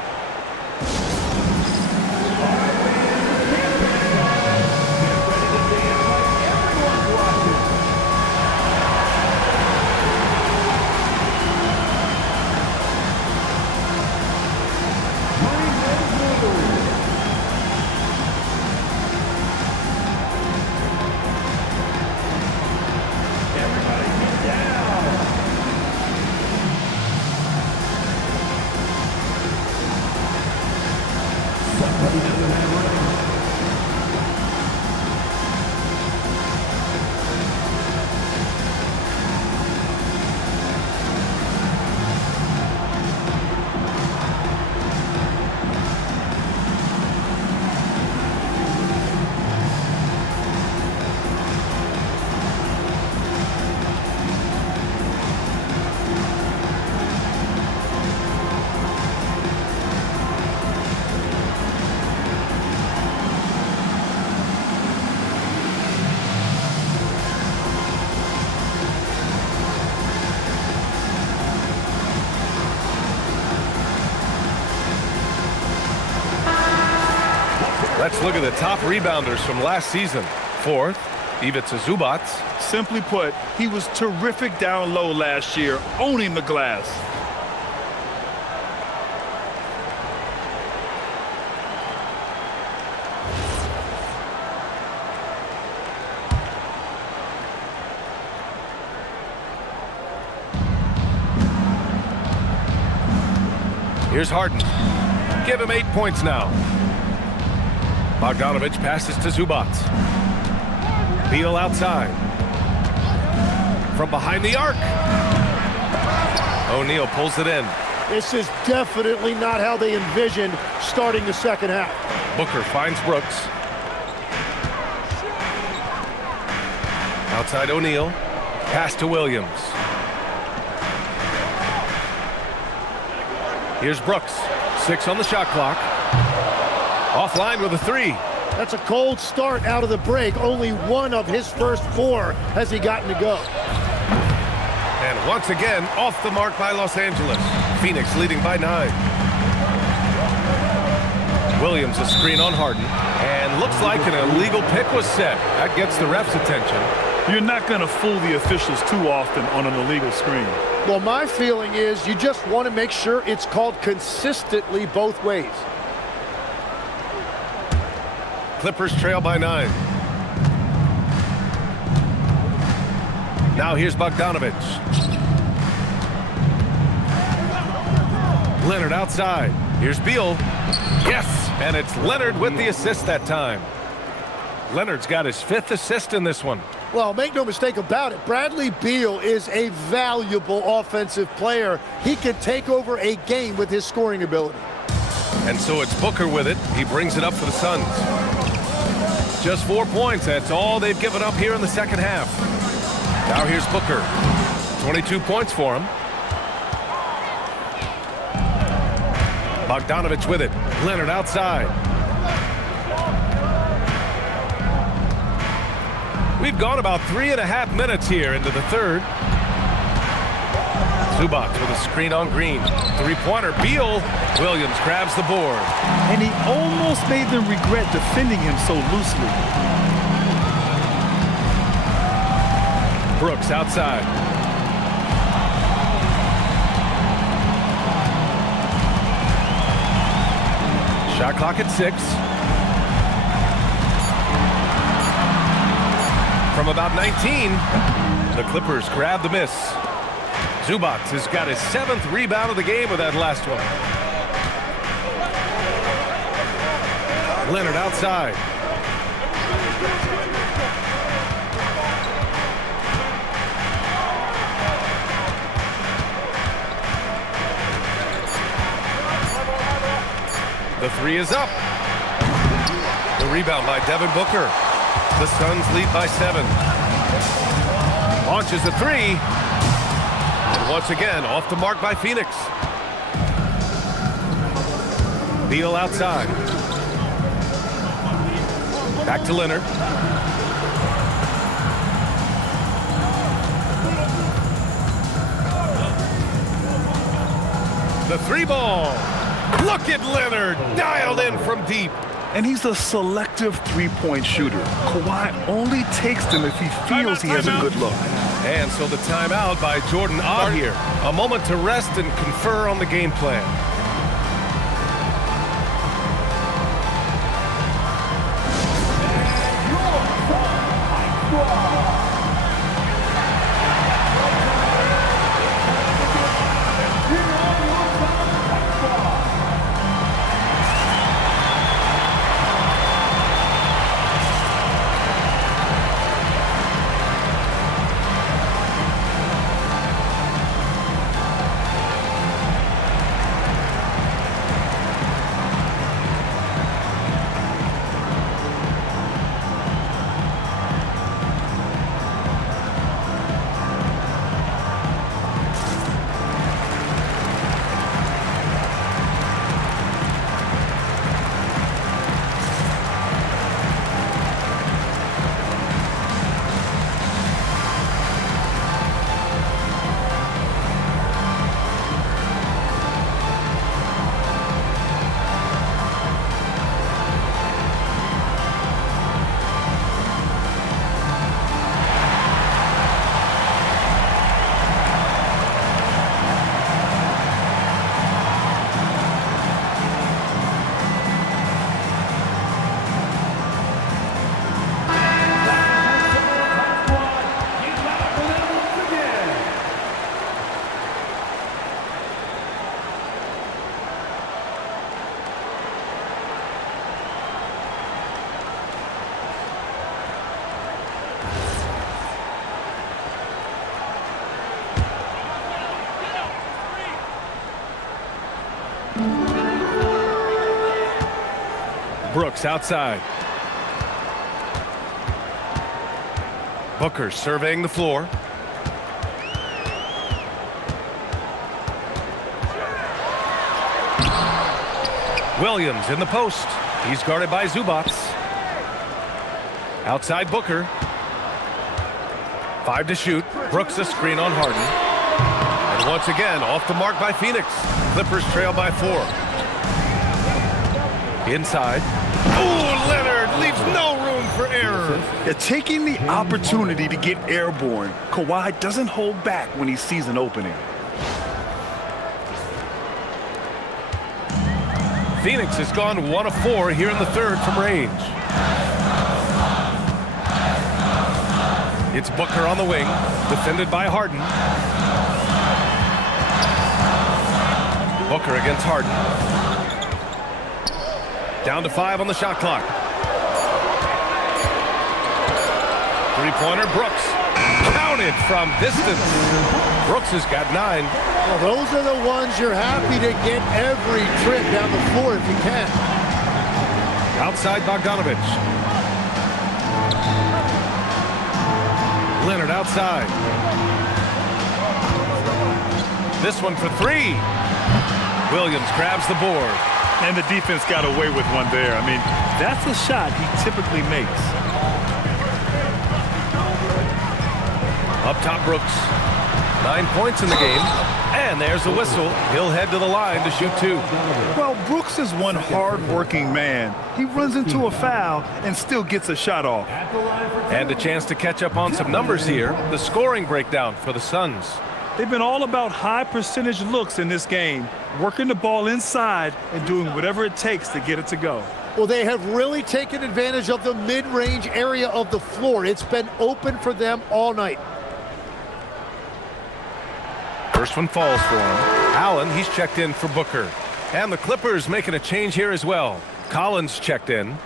Let's look at the top rebounders from last season. 4th, Ivica Zubats. Simply put, he was terrific down low last year, owning the glass. Here's Harden. Give him 8 points now. Bogdanovich passes to Zubats. Beal outside. From behind the arc. O'Neal pulls it in. This is definitely not how they envisioned starting the second half. Booker finds Brooks. Outside O'Neal. Pass to Williams. Here's Brooks. 6 on the shot clock. Offline with a 3. That's a cold start out of the break. Only 1 of his first 4 has he gotten to go. And once again, off the mark by Los Angeles. Phoenix leading by 9. Williams a screen on Harden. And looks like an illegal pick was set. That gets the ref's attention. You're not going to fool the officials too often on an illegal screen. Well, my feeling is you just want to make sure it's called consistently both ways. Clippers trail by 9. Now here's Bogdanovich. Leonard outside. Here's Beal. Yes, and it's Leonard with the assist that time. Leonard's got his 5th assist in this one. Well, make no mistake about it, Bradley Beal is a valuable offensive player. He can take over a game with his scoring ability. And so it's Booker with it. He brings it up for the Suns. Just 4 points. That's all they've given up here in the second half. Now here's Booker. 22 points for him. Bogdanovich with it. Leonard outside. We've gone about 3.5 minutes here into the third. Zubac with a screen on Green. Three-pointer. Beal. Williams grabs the board. And he almost made them regret defending him so loosely. Brooks outside. Shot clock at 6. From about 19, the Clippers grab the miss. Zubac has got his 7th rebound of the game with that last one. Leonard outside. The 3 is up. The rebound by Devin Booker. The Suns lead by 7. Launches a 3. And once again, off the mark by Phoenix. Beal outside. Back to Leonard. The 3 ball. Look at Leonard, dialed in from deep. And he's a selective three-point shooter. Kawhi only takes them if he feels he has a good look. And so the timeout by Jordan Ott here. A moment to rest and confer on the game plan. Brooks outside. Booker surveying the floor. Williams in the post. He's guarded by Zubac. Outside Booker. 5 to shoot. Brooks a screen on Harden. And once again, off the mark by Phoenix. Clippers trail by 4. Inside. Oh, Leonard leaves no room for error. They're taking the opportunity to get airborne. Kawhi doesn't hold back when he sees an opening. Phoenix has gone 1 of 4 here in the third from range. It's Booker on the wing, defended by Harden. Booker against Harden. Down to 5 on the shot clock. Three-pointer, Brooks. Counted from distance. Brooks has got 9. Well, those are the ones you're happy to get every trip down the floor if you can. Outside Bogdanovich. Leonard outside. This one for 3. Williams grabs the board. And the defense got away with one there. I mean, that's a shot he typically makes. Up top, Brooks. 9 points in the game. And there's the whistle. He'll head to the line to shoot 2. Well, Brooks is one hard-working man. He runs into a foul and still gets a shot off. And a chance to catch up on some numbers here. The scoring breakdown for the Suns. They've been all about high percentage looks in this game, working the ball inside and doing whatever it takes to get it to go. Well, they have really taken advantage of the mid-range area of the floor. It's been open for them all night. First one falls for him. Allen, he's checked in for Booker. And the Clippers making a change here as well. Collins checked in.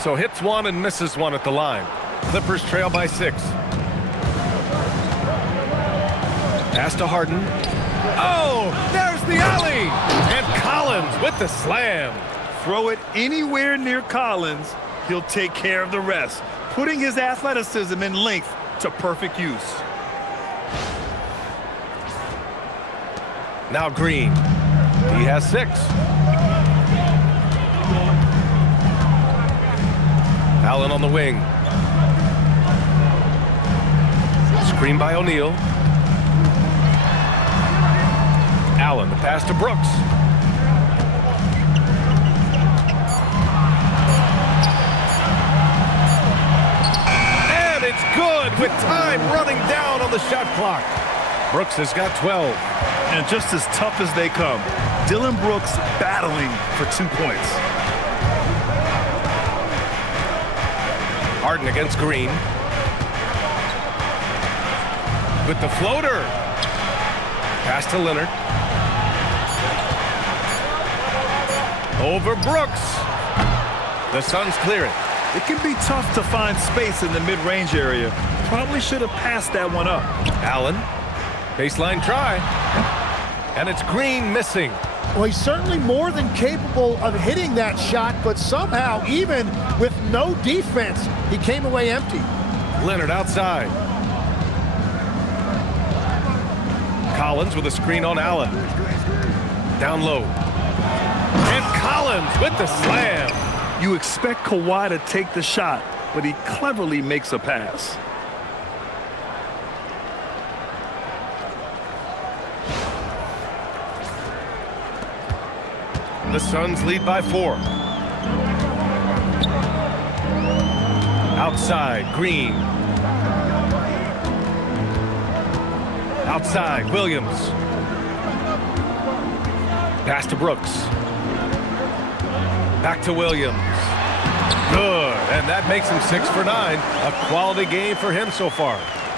So hits one and misses one at the line. Clippers trail by 6. Pass to Harden. Oh, there's the alley! And Collins with the slam. Throw it anywhere near Collins, he'll take care of the rest, putting his athleticism and length to perfect use. Now Green. He has 6. Allen on the wing. Screen by O'Neal. Allen, the pass to Brooks. And it's good with time running down on the shot clock. Brooks has got 12. And just as tough as they come, Dillon Brooks battling for 2 points. Harden against Green. With the floater. Pass to Leonard. Over Brooks. The Suns clear it. It can be tough to find space in the mid-range area. Probably should have passed that one up. Allen. Baseline try. And it's Green missing. Well, he's certainly more than capable of hitting that shot, but somehow, even with no defense, he came away empty. Leonard outside. Collins with a screen on Allen. Down low. And Collins with the slam. You expect Kawhi to take the shot, but he cleverly makes a pass. The Suns lead by 4. Outside, Green. Outside, Williams. Pass to Brooks. Back to Williams. Good, and that makes him 6 for 9. A quality game for him so far.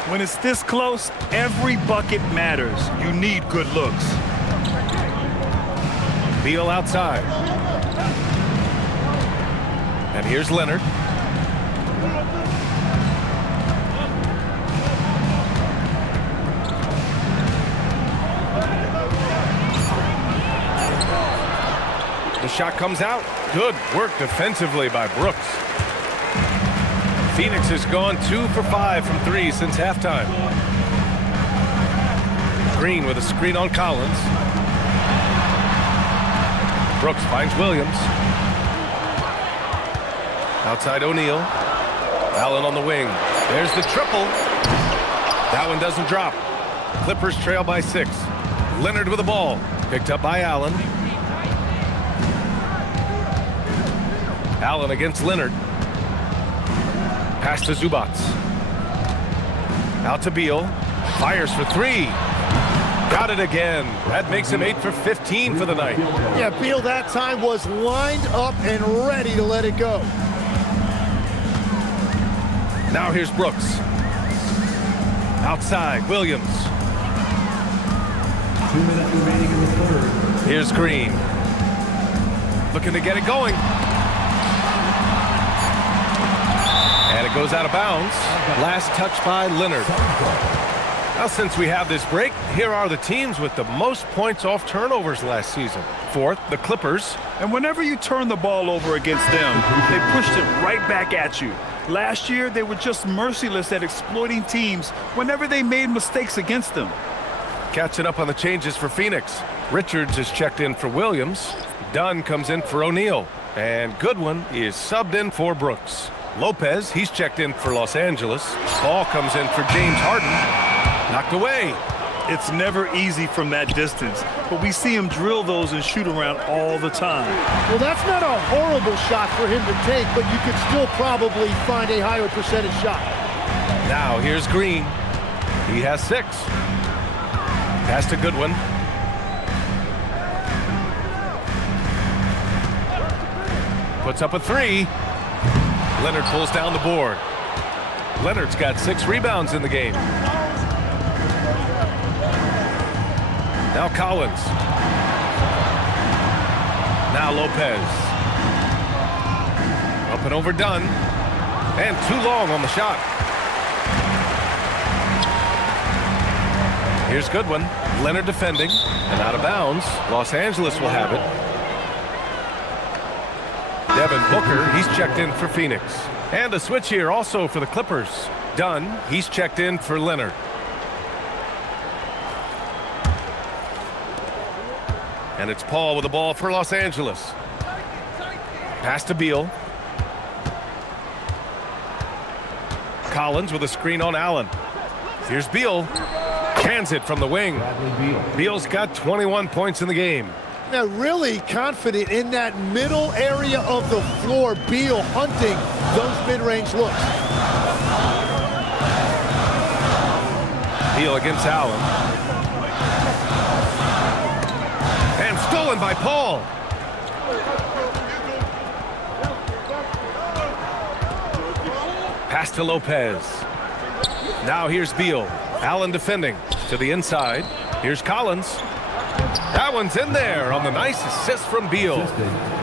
When it's this close, every bucket matters. You need good looks. Beal outside. And here's Leonard. The shot comes out. Good work defensively by Brooks. Phoenix has gone 2 for 5 from 3 since halftime. Green with a screen on Collins. Brooks finds Williams. Outside O'Neal. Allen on the wing. There's the triple. That one doesn't drop. Clippers trail by 6. Leonard with the ball. Picked up by Allen. Allen against Leonard. Pass to Zubac. Out to Beal. Fires for 3. Got it again. That makes him 8 for 15 for the night. Yeah, Beal that time was lined up and ready to let it go. Now here's Brooks. Outside, Williams. 2 minutes remaining in the third. Here's Green. Looking to get it going. And it goes out of bounds. Last touch by Leonard. Now, since we have this break, here are the teams with the most points off turnovers last season. Fourth, the Clippers. And whenever you turn the ball over against them, they pushed it right back at you. Last year, they were just merciless at exploiting teams whenever they made mistakes against them. Catching up on the changes for Phoenix. Richards is checked in for Williams. Dunn comes in for O'Neal. And Goodwin is subbed in for Brooks. Lopez, he's checked in for Los Angeles. Ball comes in for James Harden. Knocked away. It's never easy from that distance, but we see him drill those and shoot around all the time. Well, that's not a horrible shot for him to take, but you could still probably find a higher percentage shot. Now here's Green. He has 6. Pass to Goodwin. Puts up a 3. Leonard pulls down the board. Leonard's got 6 rebounds in the game. Now Collins. Now Lopez. Up and over Dunn. And too long on the shot. Here's Goodwin. Leonard defending. And out of bounds. Los Angeles will have it. Devin Booker, he's checked in for Phoenix. And a switch here also for the Clippers. Dunn, he's checked in for Leonard. And it's Paul with the ball for Los Angeles. Pass to Beal. Collins with a screen on Allen. Here's Beal. Cans it from the wing. Beal's got 21 points in the game. Now, really confident in that middle area of the floor. Beal hunting those mid-range looks. Beal against Allen. And stolen by Paul. Pass to Lopez. Now here's Beal. Allen defending to the inside. Here's Collins. That one's in there on the nice assist from Beal.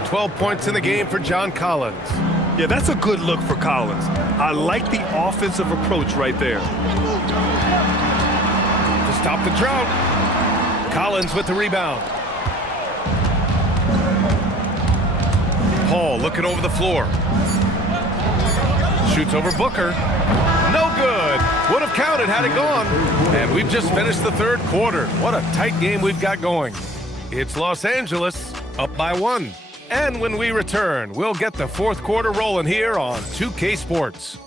12 points in the game for John Collins. Yeah, that's a good look for Collins. I like the offensive approach right there. To stop the drought. Collins with the rebound. Paul looking over the floor. Shoots over Booker. No good. Would have counted had it gone. And we've just finished the third quarter. What a tight game we've got going. It's Los Angeles up by 1. And when we return, we'll get the fourth quarter rolling here on 2K Sports.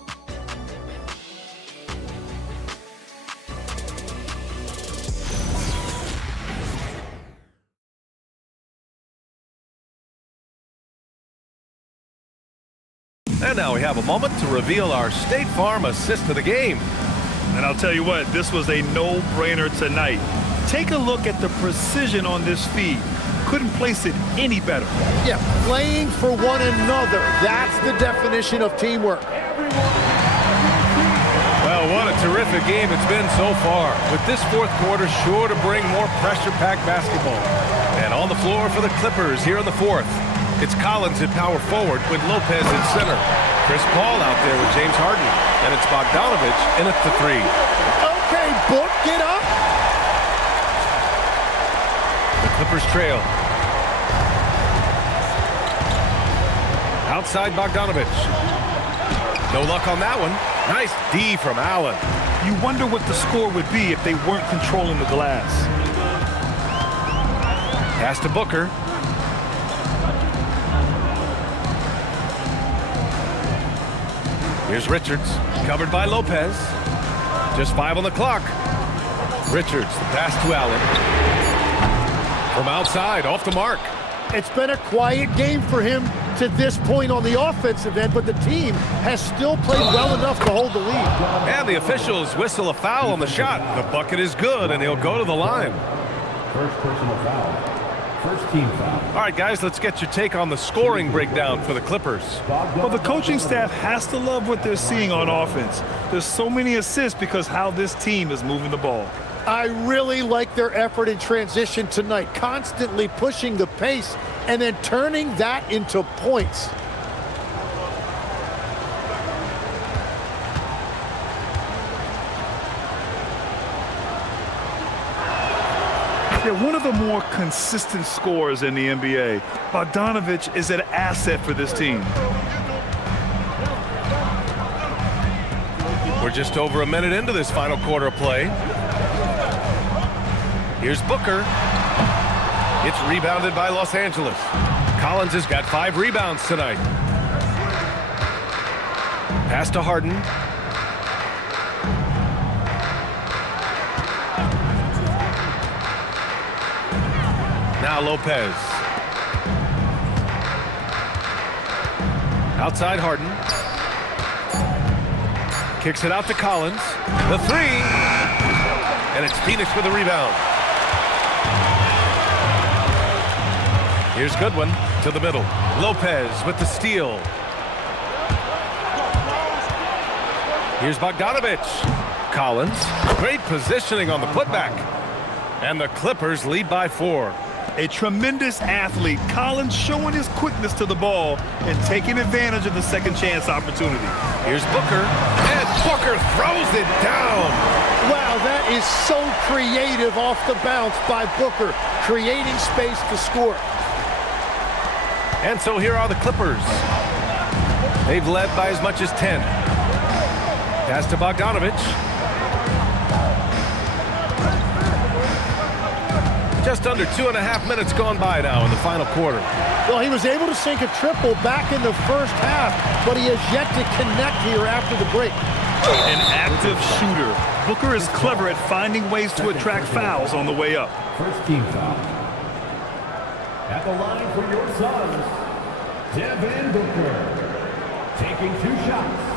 And now we have a moment to reveal our State Farm assist of the game. And I'll tell you what, this was a no-brainer tonight. Take a look at the precision on this feed. Couldn't place it any better. Yeah, playing for one another. That's the definition of teamwork. Well, what a terrific game it's been so far. With this fourth quarter sure to bring more pressure-packed basketball. And on the floor for the Clippers here in the fourth. It's Collins at power forward with Lopez at center. Chris Paul out there with James Harden. And it's Bogdanovich in at the 3. Okay, Book, get up. The Clippers trail. Outside Bogdanovich. No luck on that one. Nice D from Allen. You wonder what the score would be if they weren't controlling the glass. Pass to Booker. Here's Richards, covered by Lopez. Just 5 on the clock. Richards, the pass to Allen. From outside, off the mark. It's been a quiet game for him to this point on the offensive end, but the team has still played well enough to hold the lead. And the officials whistle a foul on the shot. The bucket is good, and he'll go to the line. First personal foul. First team foul. All right, guys, let's get your take on the scoring breakdown for the Clippers. Well, the coaching staff has to love what they're seeing on offense. There's so many assists because how this team is moving the ball. I really like their effort in transition tonight, constantly pushing the pace and then turning that into points. They're one of the more consistent scorers in the NBA. Bogdanovich is an asset for this team. We're just over a minute into this final quarter of play. Here's Booker. It's rebounded by Los Angeles. Collins has got 5 rebounds tonight. Pass to Harden. Now Lopez. Outside Harden. Kicks it out to Collins. The 3. And it's Phoenix with a rebound. Here's Goodwin to the middle. Lopez with the steal. Here's Bogdanovich. Collins. Great positioning on the putback. And the Clippers lead by 4. A tremendous athlete, Collins showing his quickness to the ball and taking advantage of the second chance opportunity. Here's Booker, and Booker throws it down. Wow, that is so creative off the bounce by Booker, creating space to score. And so here are the Clippers. They've led by as much as 10. Pass to Bogdanovich. Just under 2.5 minutes gone by now in the final quarter. Well, he was able to sink a triple back in the first half, but he has yet to connect here after the break. An active shooter. Booker is clever at finding ways to attract fouls on the way up. First team foul. At the line for your Suns, Devin Booker. Taking 2 shots.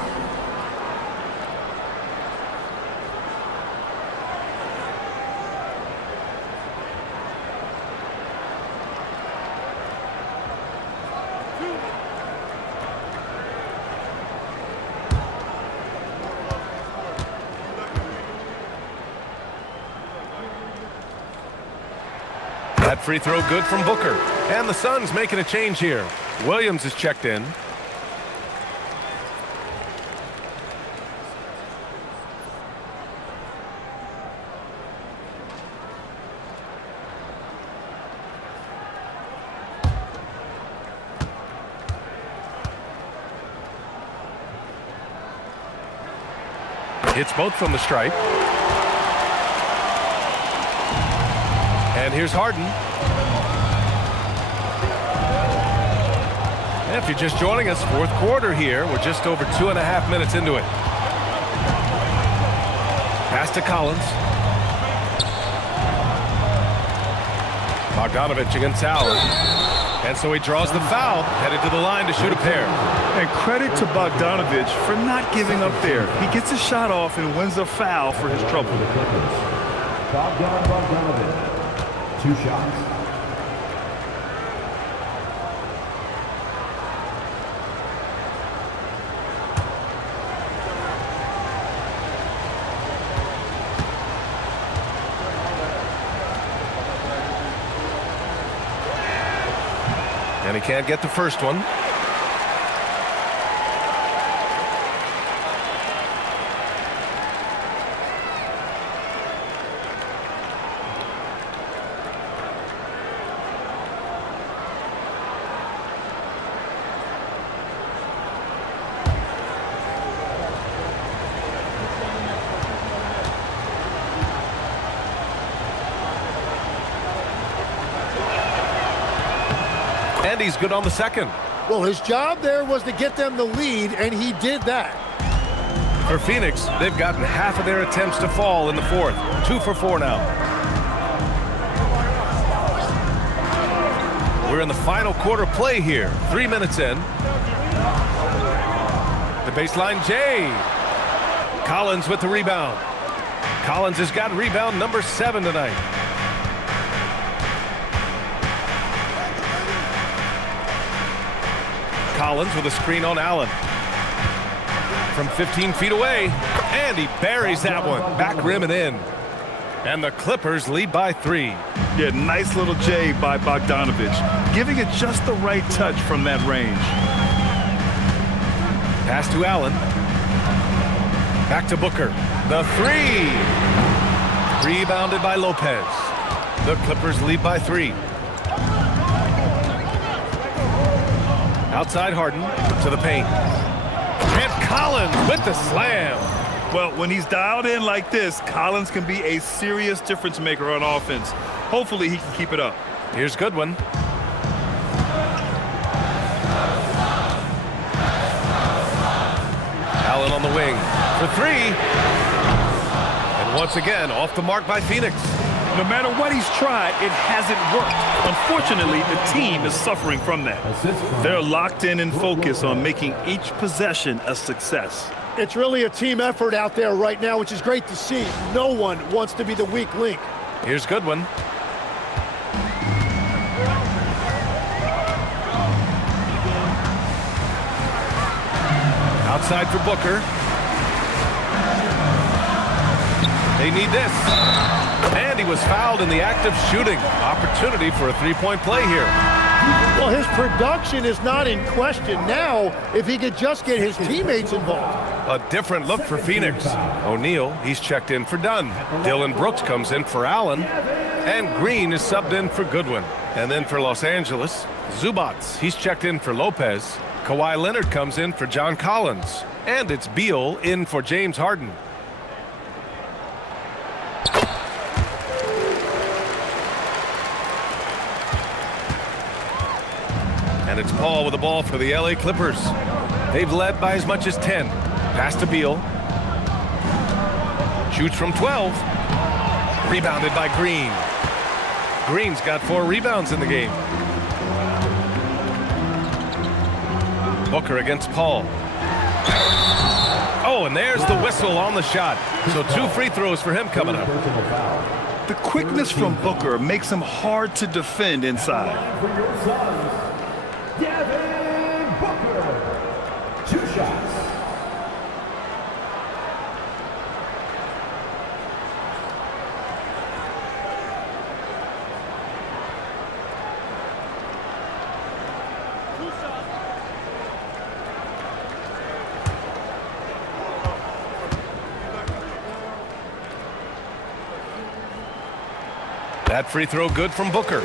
That free throw good from Booker. And the Suns making a change here. Williams is checked in. Hits both from the stripe. And here's Harden. And if you're just joining us, 4th quarter here. We're just over 2.5 minutes into it. Pass to Collins. Bogdanovich against Allen. And so he draws the foul, headed to the line to shoot a pair. And credit to Bogdanovich for not giving up there. He gets a shot off and wins a foul for his trouble. Bogdanovich. 2 shots. And he can't get the first one. And he's good on the second. Well, his job there was to get them the lead, and he did that. For Phoenix, they've gotten half of their attempts to fall in the 4th. 2 for 4 now. We're in the final quarter play here. 3 minutes in. The baseline, Jay. Collins with the rebound. Collins has got rebound number 7 tonight. Collins with a screen on Allen. From 15 feet away, and he buries that one. Back rim and in. And the Clippers lead by 3. Yeah, nice little J by Bogdanovich, giving it just the right touch from that range. Pass to Allen. Back to Booker. The 3. Rebounded by Lopez. The Clippers lead by 3. Outside Harden to the paint. And Collins with the slam. Well, when he's dialed in like this, Collins can be a serious difference maker on offense. Hopefully he can keep it up. Here's Goodwin. Allen on the wing for 3. And once again, off the mark by Phoenix. No matter what he's tried, it hasn't worked. Unfortunately, the team is suffering from that. They're locked in and focused on making each possession a success. It's really a team effort out there right now, which is great to see. No one wants to be the weak link. Here's Goodwin. Outside for Booker. They need this. And he was fouled in the act of shooting. Opportunity for a three-point play here. Well, his production is not in question now if he could just get his teammates involved. A different look for Phoenix. O'Neal, he's checked in for Dunn. Dillon Brooks comes in for Allen. And Green is subbed in for Goodwin. And then for Los Angeles, Zubats, he's checked in for Lopez. Kawhi Leonard comes in for John Collins. And it's Beal in for James Harden. And it's Paul with the ball for the LA Clippers. They've led by as much as 10. Pass to Beal. Shoots from 12. Rebounded by Green. Green's got 4 rebounds in the game. Booker against Paul. Oh, and there's the whistle on the shot. So 2 free throws for him coming up. The quickness from Booker makes him hard to defend inside. For your sons, Devin Booker. 2 shots. That free throw good from Booker.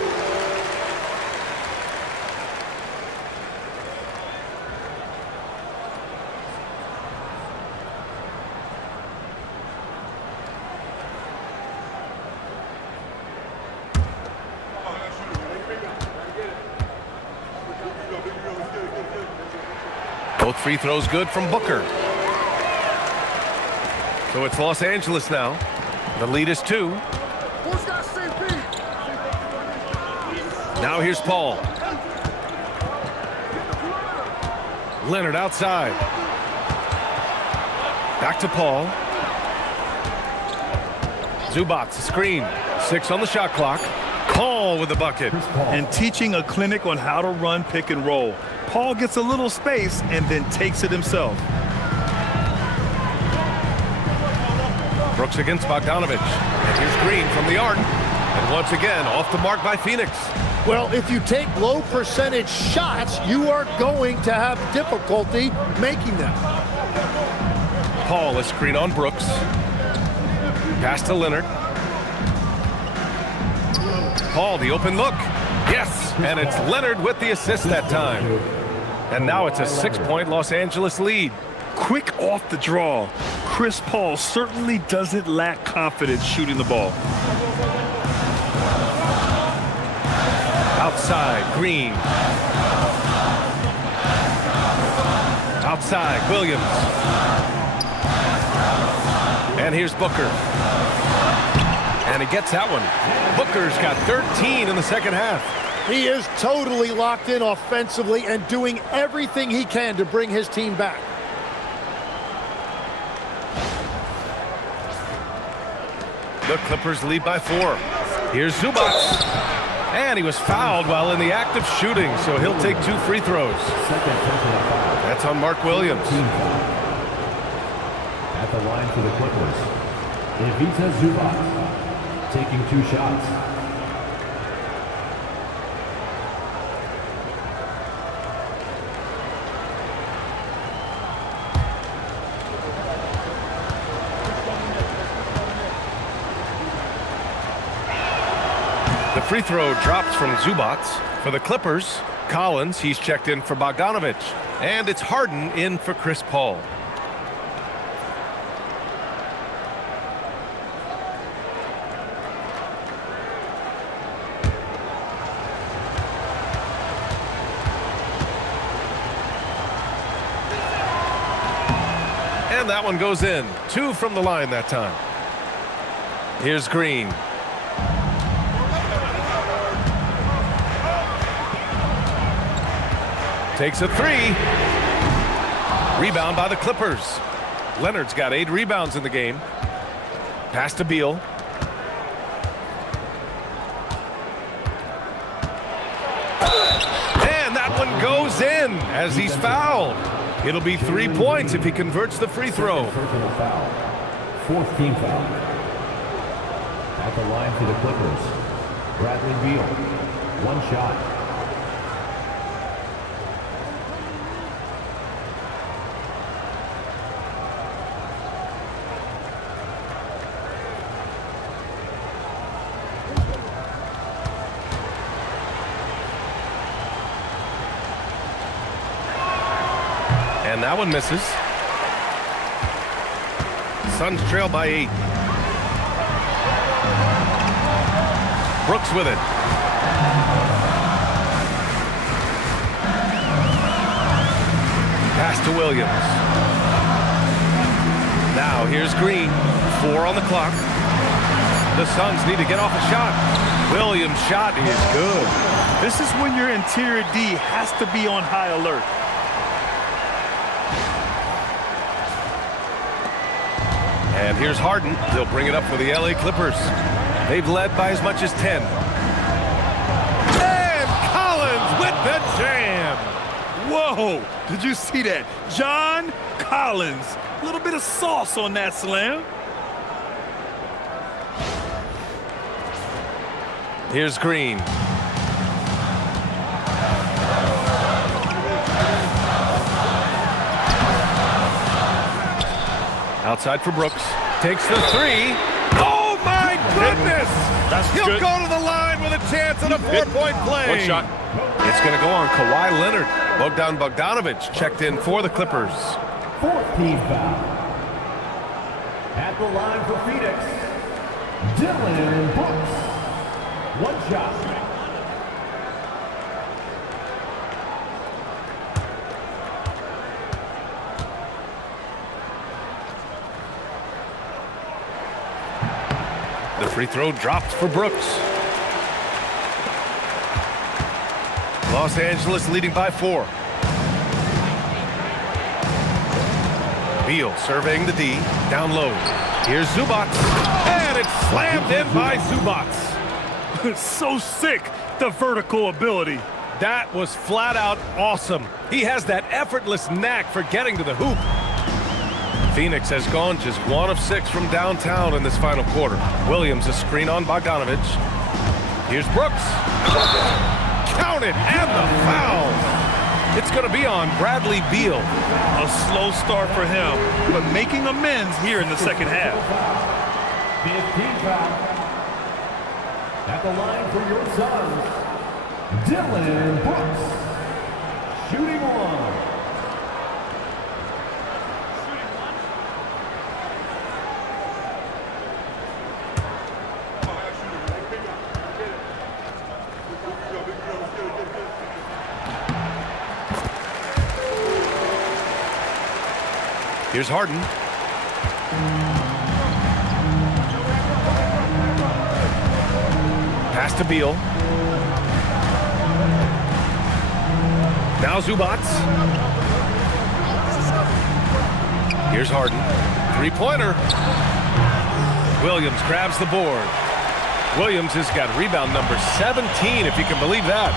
Both free throws good from Booker. So it's Los Angeles now. The lead is 2. Now here's Paul. Leonard outside. Back to Paul. Zubats, a screen. 6 on the shot clock. Paul with the bucket. And teaching a clinic on how to run pick and roll. Paul gets a little space and then takes it himself. Brooks against Bogdanovich. And here's Green from the arc. And once again, off the mark by Phoenix. Well, if you take low percentage shots, you are going to have difficulty making them. Paul, a screen on Brooks. Pass to Leonard. Paul, the open look. Yes, and it's Leonard with the assist that time. And now it's a 6-point Los Angeles lead. Quick off the draw. Chris Paul certainly doesn't lack confidence shooting the ball. Outside, Green. Outside, Williams. And here's Booker. And he gets that one. Booker's got 13 in the second half. He is totally locked in offensively and doing everything he can to bring his team back. The Clippers lead by 4. Here's Zubats. And he was fouled while in the act of shooting, so he'll take 2 free throws. That's on Mark Williams. At the line for the Clippers, Ivica Zubac, taking 2 shots. The free throw drops from Zubac. For the Clippers, Collins, he's checked in for Bogdanovic. And it's Harden in for Chris Paul. And that one goes in. 2 from the line that time. Here's Green. Takes a 3. Rebound by the Clippers. Leonard's got 8 rebounds in the game. Pass to Beal. And that one goes in as he's fouled. It'll be 3 points if he converts the free throw. Personal foul. 4th team foul. At the line for the Clippers, Bradley Beal. 1 shot. And that one misses. Suns trail by 8. Brooks with it. Pass to Williams. Now here's Green. 4 on the clock. The Suns need to get off a shot. Williams' shot is good. This is when your interior D has to be on high alert. And here's Harden. He'll bring it up for the LA Clippers. They've led by as much as 10. And Collins with the jam. Whoa! Did you see that? John Collins. A little bit of sauce on that slam. Here's Green. Outside for Brooks. Takes the 3. Oh, my goodness! He'll good. go to the line with a chance at a 4-point play. 1 shot. It's going to go on Kawhi Leonard. Bogdanovic checked in for the Clippers. 4th team foul. At the line for Phoenix, Dillon Brooks. 1 shot. The free throw dropped for Brooks. Los Angeles leading by 4. Beal surveying the D. Down low. Here's Zubac. And it's slammed in by Zubac. So sick, the vertical ability. That was flat out awesome. He has that effortless knack for getting to the hoop. Phoenix has gone just 1 of 6 from downtown in this final quarter. Williams a screen on Bogdanovic. Here's Brooks. Count it, and the foul. It's going to be on Bradley Beal. A slow start for him, but making amends here in the second half. 15 foul. At the line for your Suns, Dillon Brooks. Shooting 1. Here's Harden. Pass to Beal. Now Zubac. Here's Harden. 3-pointer. Williams grabs the board. Williams has got rebound number 17, if you can believe that.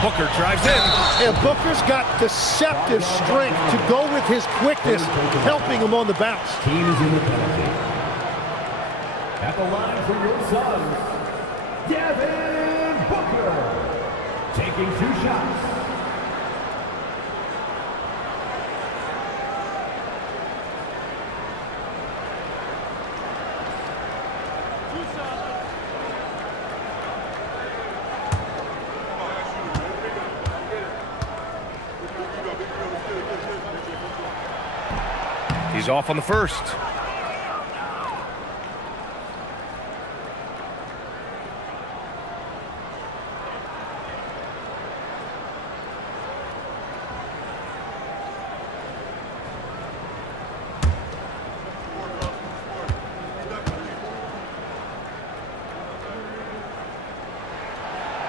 Booker drives in. And Booker's got deceptive strength to go with his quickness, helping him on the bounce. Team is in the penalty. At the line for your Suns, Devin Booker. Taking 2 shots. He's off on the first.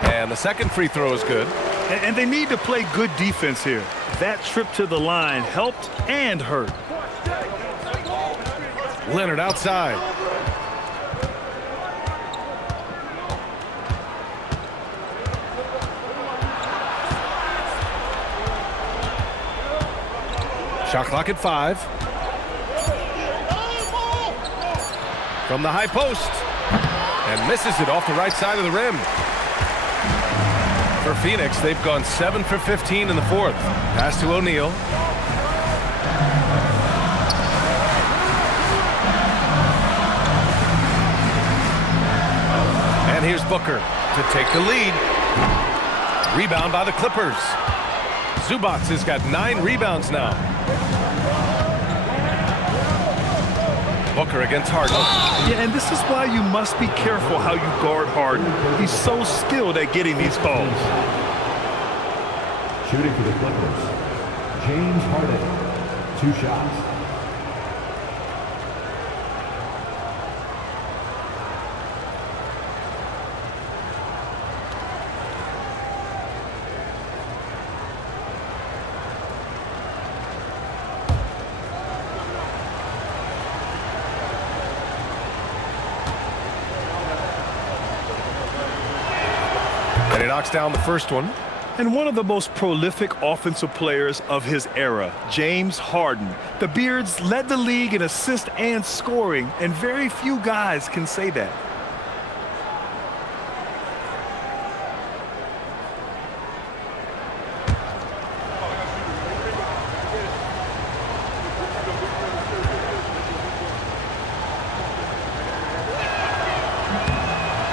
And the second free throw is good. And they need to play good defense here. That trip to the line helped and hurt. Leonard outside. Shot clock at 5. From the high post. And misses it off the right side of the rim. For Phoenix, they've gone 7 for 15 in the fourth. Pass to O'Neal. And here's Booker to take the lead. Rebound by the Clippers. Zubac has got 9 rebounds now. Booker against Harden. Yeah, and this is why you must be careful how you guard Harden. He's so skilled at getting these calls. Shooting for the Clippers, James Harden. 2 shots. And he knocks down the first one. And one of the most prolific offensive players of his era, James Harden. The Beards led the league in assists and scoring, and very few guys can say that.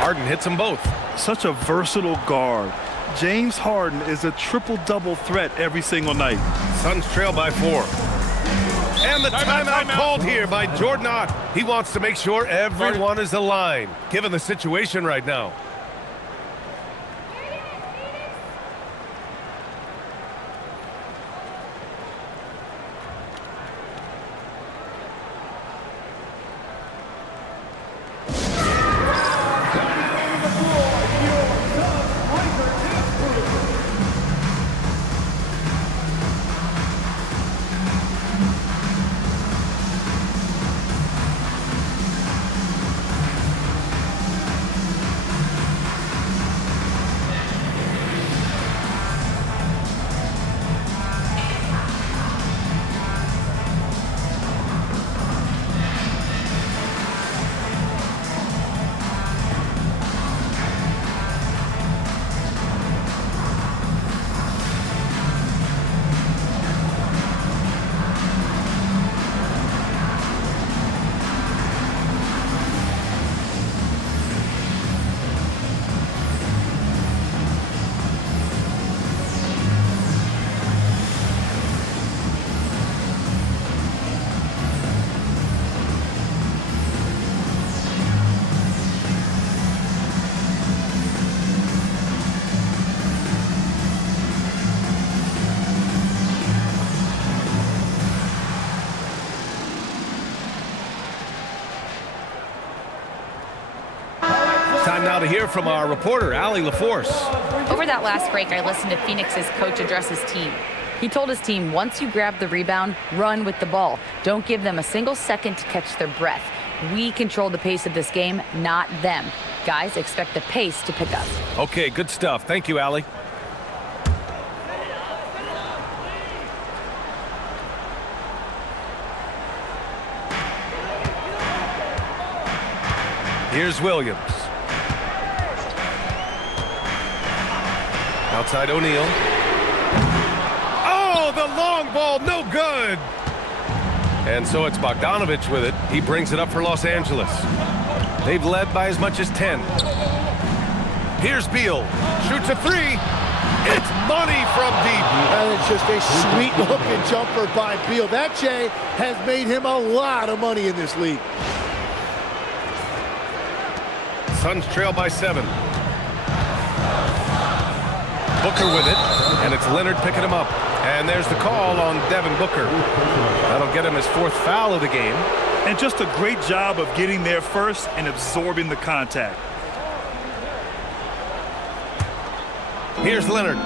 Harden hits them both. Such a versatile guard. James Harden is a triple-double threat every single night. Suns trail by 4. And the timeout called here by Jordan Ott. He wants to make sure everyone is aligned, given the situation right now. Time now to hear from our reporter, Allie LaForce. Over that last break, I listened to Phoenix's coach address his team. He told his team, once you grab the rebound, run with the ball. Don't give them a single second to catch their breath. We control the pace of this game, not them. Guys, expect the pace to pick up. Okay, good stuff. Thank you, Allie. Here's Williams. Outside O'Neal. Oh, the long ball, no good. And so it's Bogdanovich with it. He brings it up for Los Angeles. They've led by as much as 10. Here's Beal. Shoots a three. It's money from deep. And it's just a sweet-looking jumper by Beal. That, Jay, has made him a lot of money in this league. Suns trail by 7. Booker with it, and it's Leonard picking him up. And there's the call on Devin Booker. That'll get him his 4th foul of the game. And just a great job of getting there first and absorbing the contact. Here's Leonard.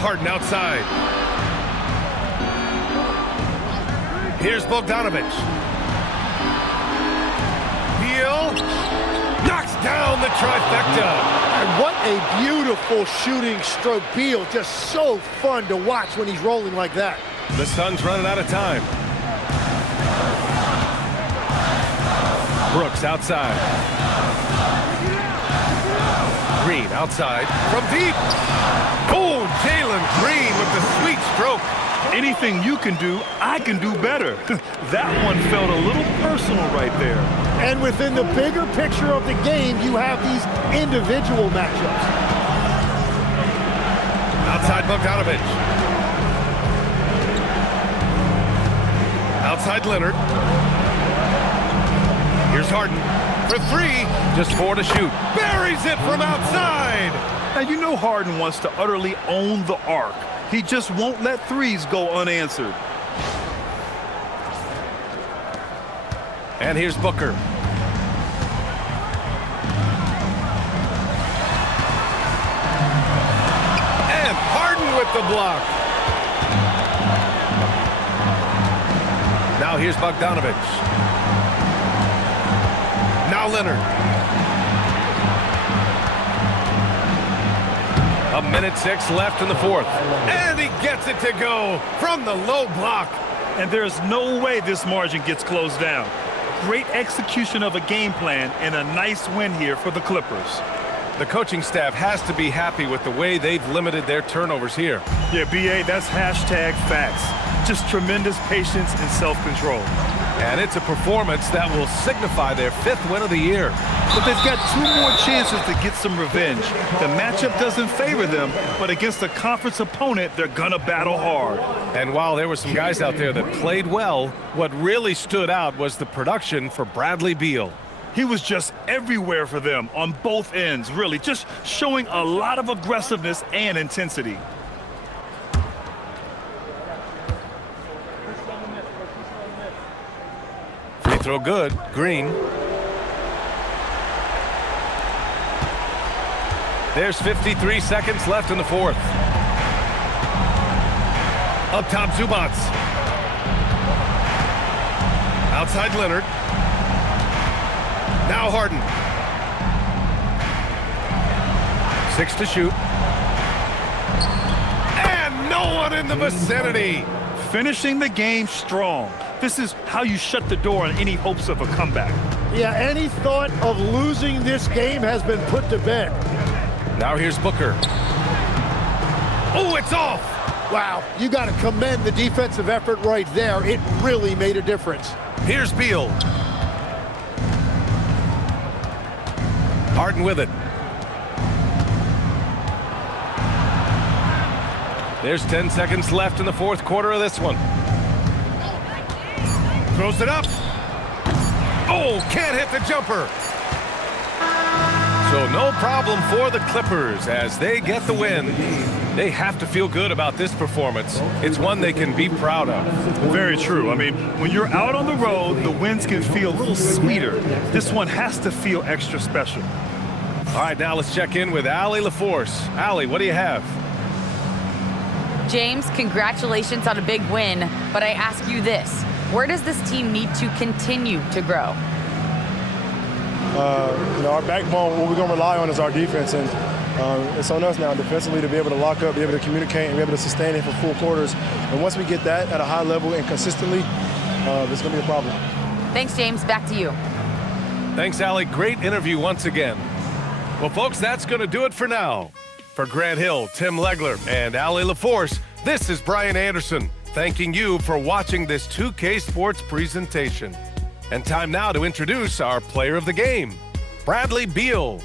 Harden outside. Here's Bogdanovich. Beal knocks down the trifecta. And what a beautiful shooting stroke. Beal, just so fun to watch when he's rolling like that. The Suns running out of time. Brooks outside. Green outside from deep. Oh, Jalen Green with the sweet stroke. Anything you can do, I can do better. That one felt a little personal right there. And within the bigger picture of the game, you have these individual matchups. Outside Bogdanovich. Outside Leonard. Here's Harden for 3. Just 4 to shoot. Buries it from outside. Now, you know Harden wants to utterly own the arc. He just won't let threes go unanswered. And here's Booker. And Harden with the block. Now here's Bogdanovich. Now Leonard. A minute 6 left in the 4th. And he gets it to go from the low block. And there's no way this margin gets closed down. Great execution of a game plan and a nice win here for the Clippers. The coaching staff has to be happy with the way they've limited their turnovers here. Yeah, B.A., that's hashtag facts. Just tremendous patience and self-control. And it's a performance that will signify their 5th win of the year. But they've got 2 more chances to get some revenge. The matchup doesn't favor them, but against a conference opponent, they're gonna battle hard. And while there were some guys out there that played well, what really stood out was the production for Bradley Beal. He was just everywhere for them on both ends, really, just showing a lot of aggressiveness and intensity. Free throw good. Green. There's 53 seconds left in the 4th. Up top, Zubac. Outside Leonard. Now Harden. 6 to shoot. And no one in the vicinity. Finishing the game strong. This is how you shut the door on any hopes of a comeback. Yeah, any thought of losing this game has been put to bed. Now here's Booker. Oh, it's off. Wow, you got to commend the defensive effort right there. It really made a difference. Here's Beal. Harden with it. There's 10 seconds left in the 4th quarter of this one. Throws it up. Oh, can't hit the jumper. So no problem for the Clippers as they get the win. They have to feel good about this performance. It's one they can be proud of. Very true. I mean, when you're out on the road, the wins can feel a little sweeter. This one has to feel extra special. All right, now let's check in with Allie LaForce. Allie, what do you have? James, congratulations on a big win, but I ask you this. Where does this team need to continue to grow? Our backbone, what we're going to rely on is our defense, and it's on us now defensively to be able to lock up, be able to communicate, and be able to sustain it for full quarters. And once we get that at a high level and consistently, it's going to be a problem. Thanks, James. Back to you. Thanks, Allie. Great interview once again. Well, folks, that's going to do it for now. For Grant Hill, Tim Legler, and Allie LaForce, this is Brian Anderson, thanking you for watching this 2K Sports presentation. And time now to introduce our player of the game, Bradley Beal.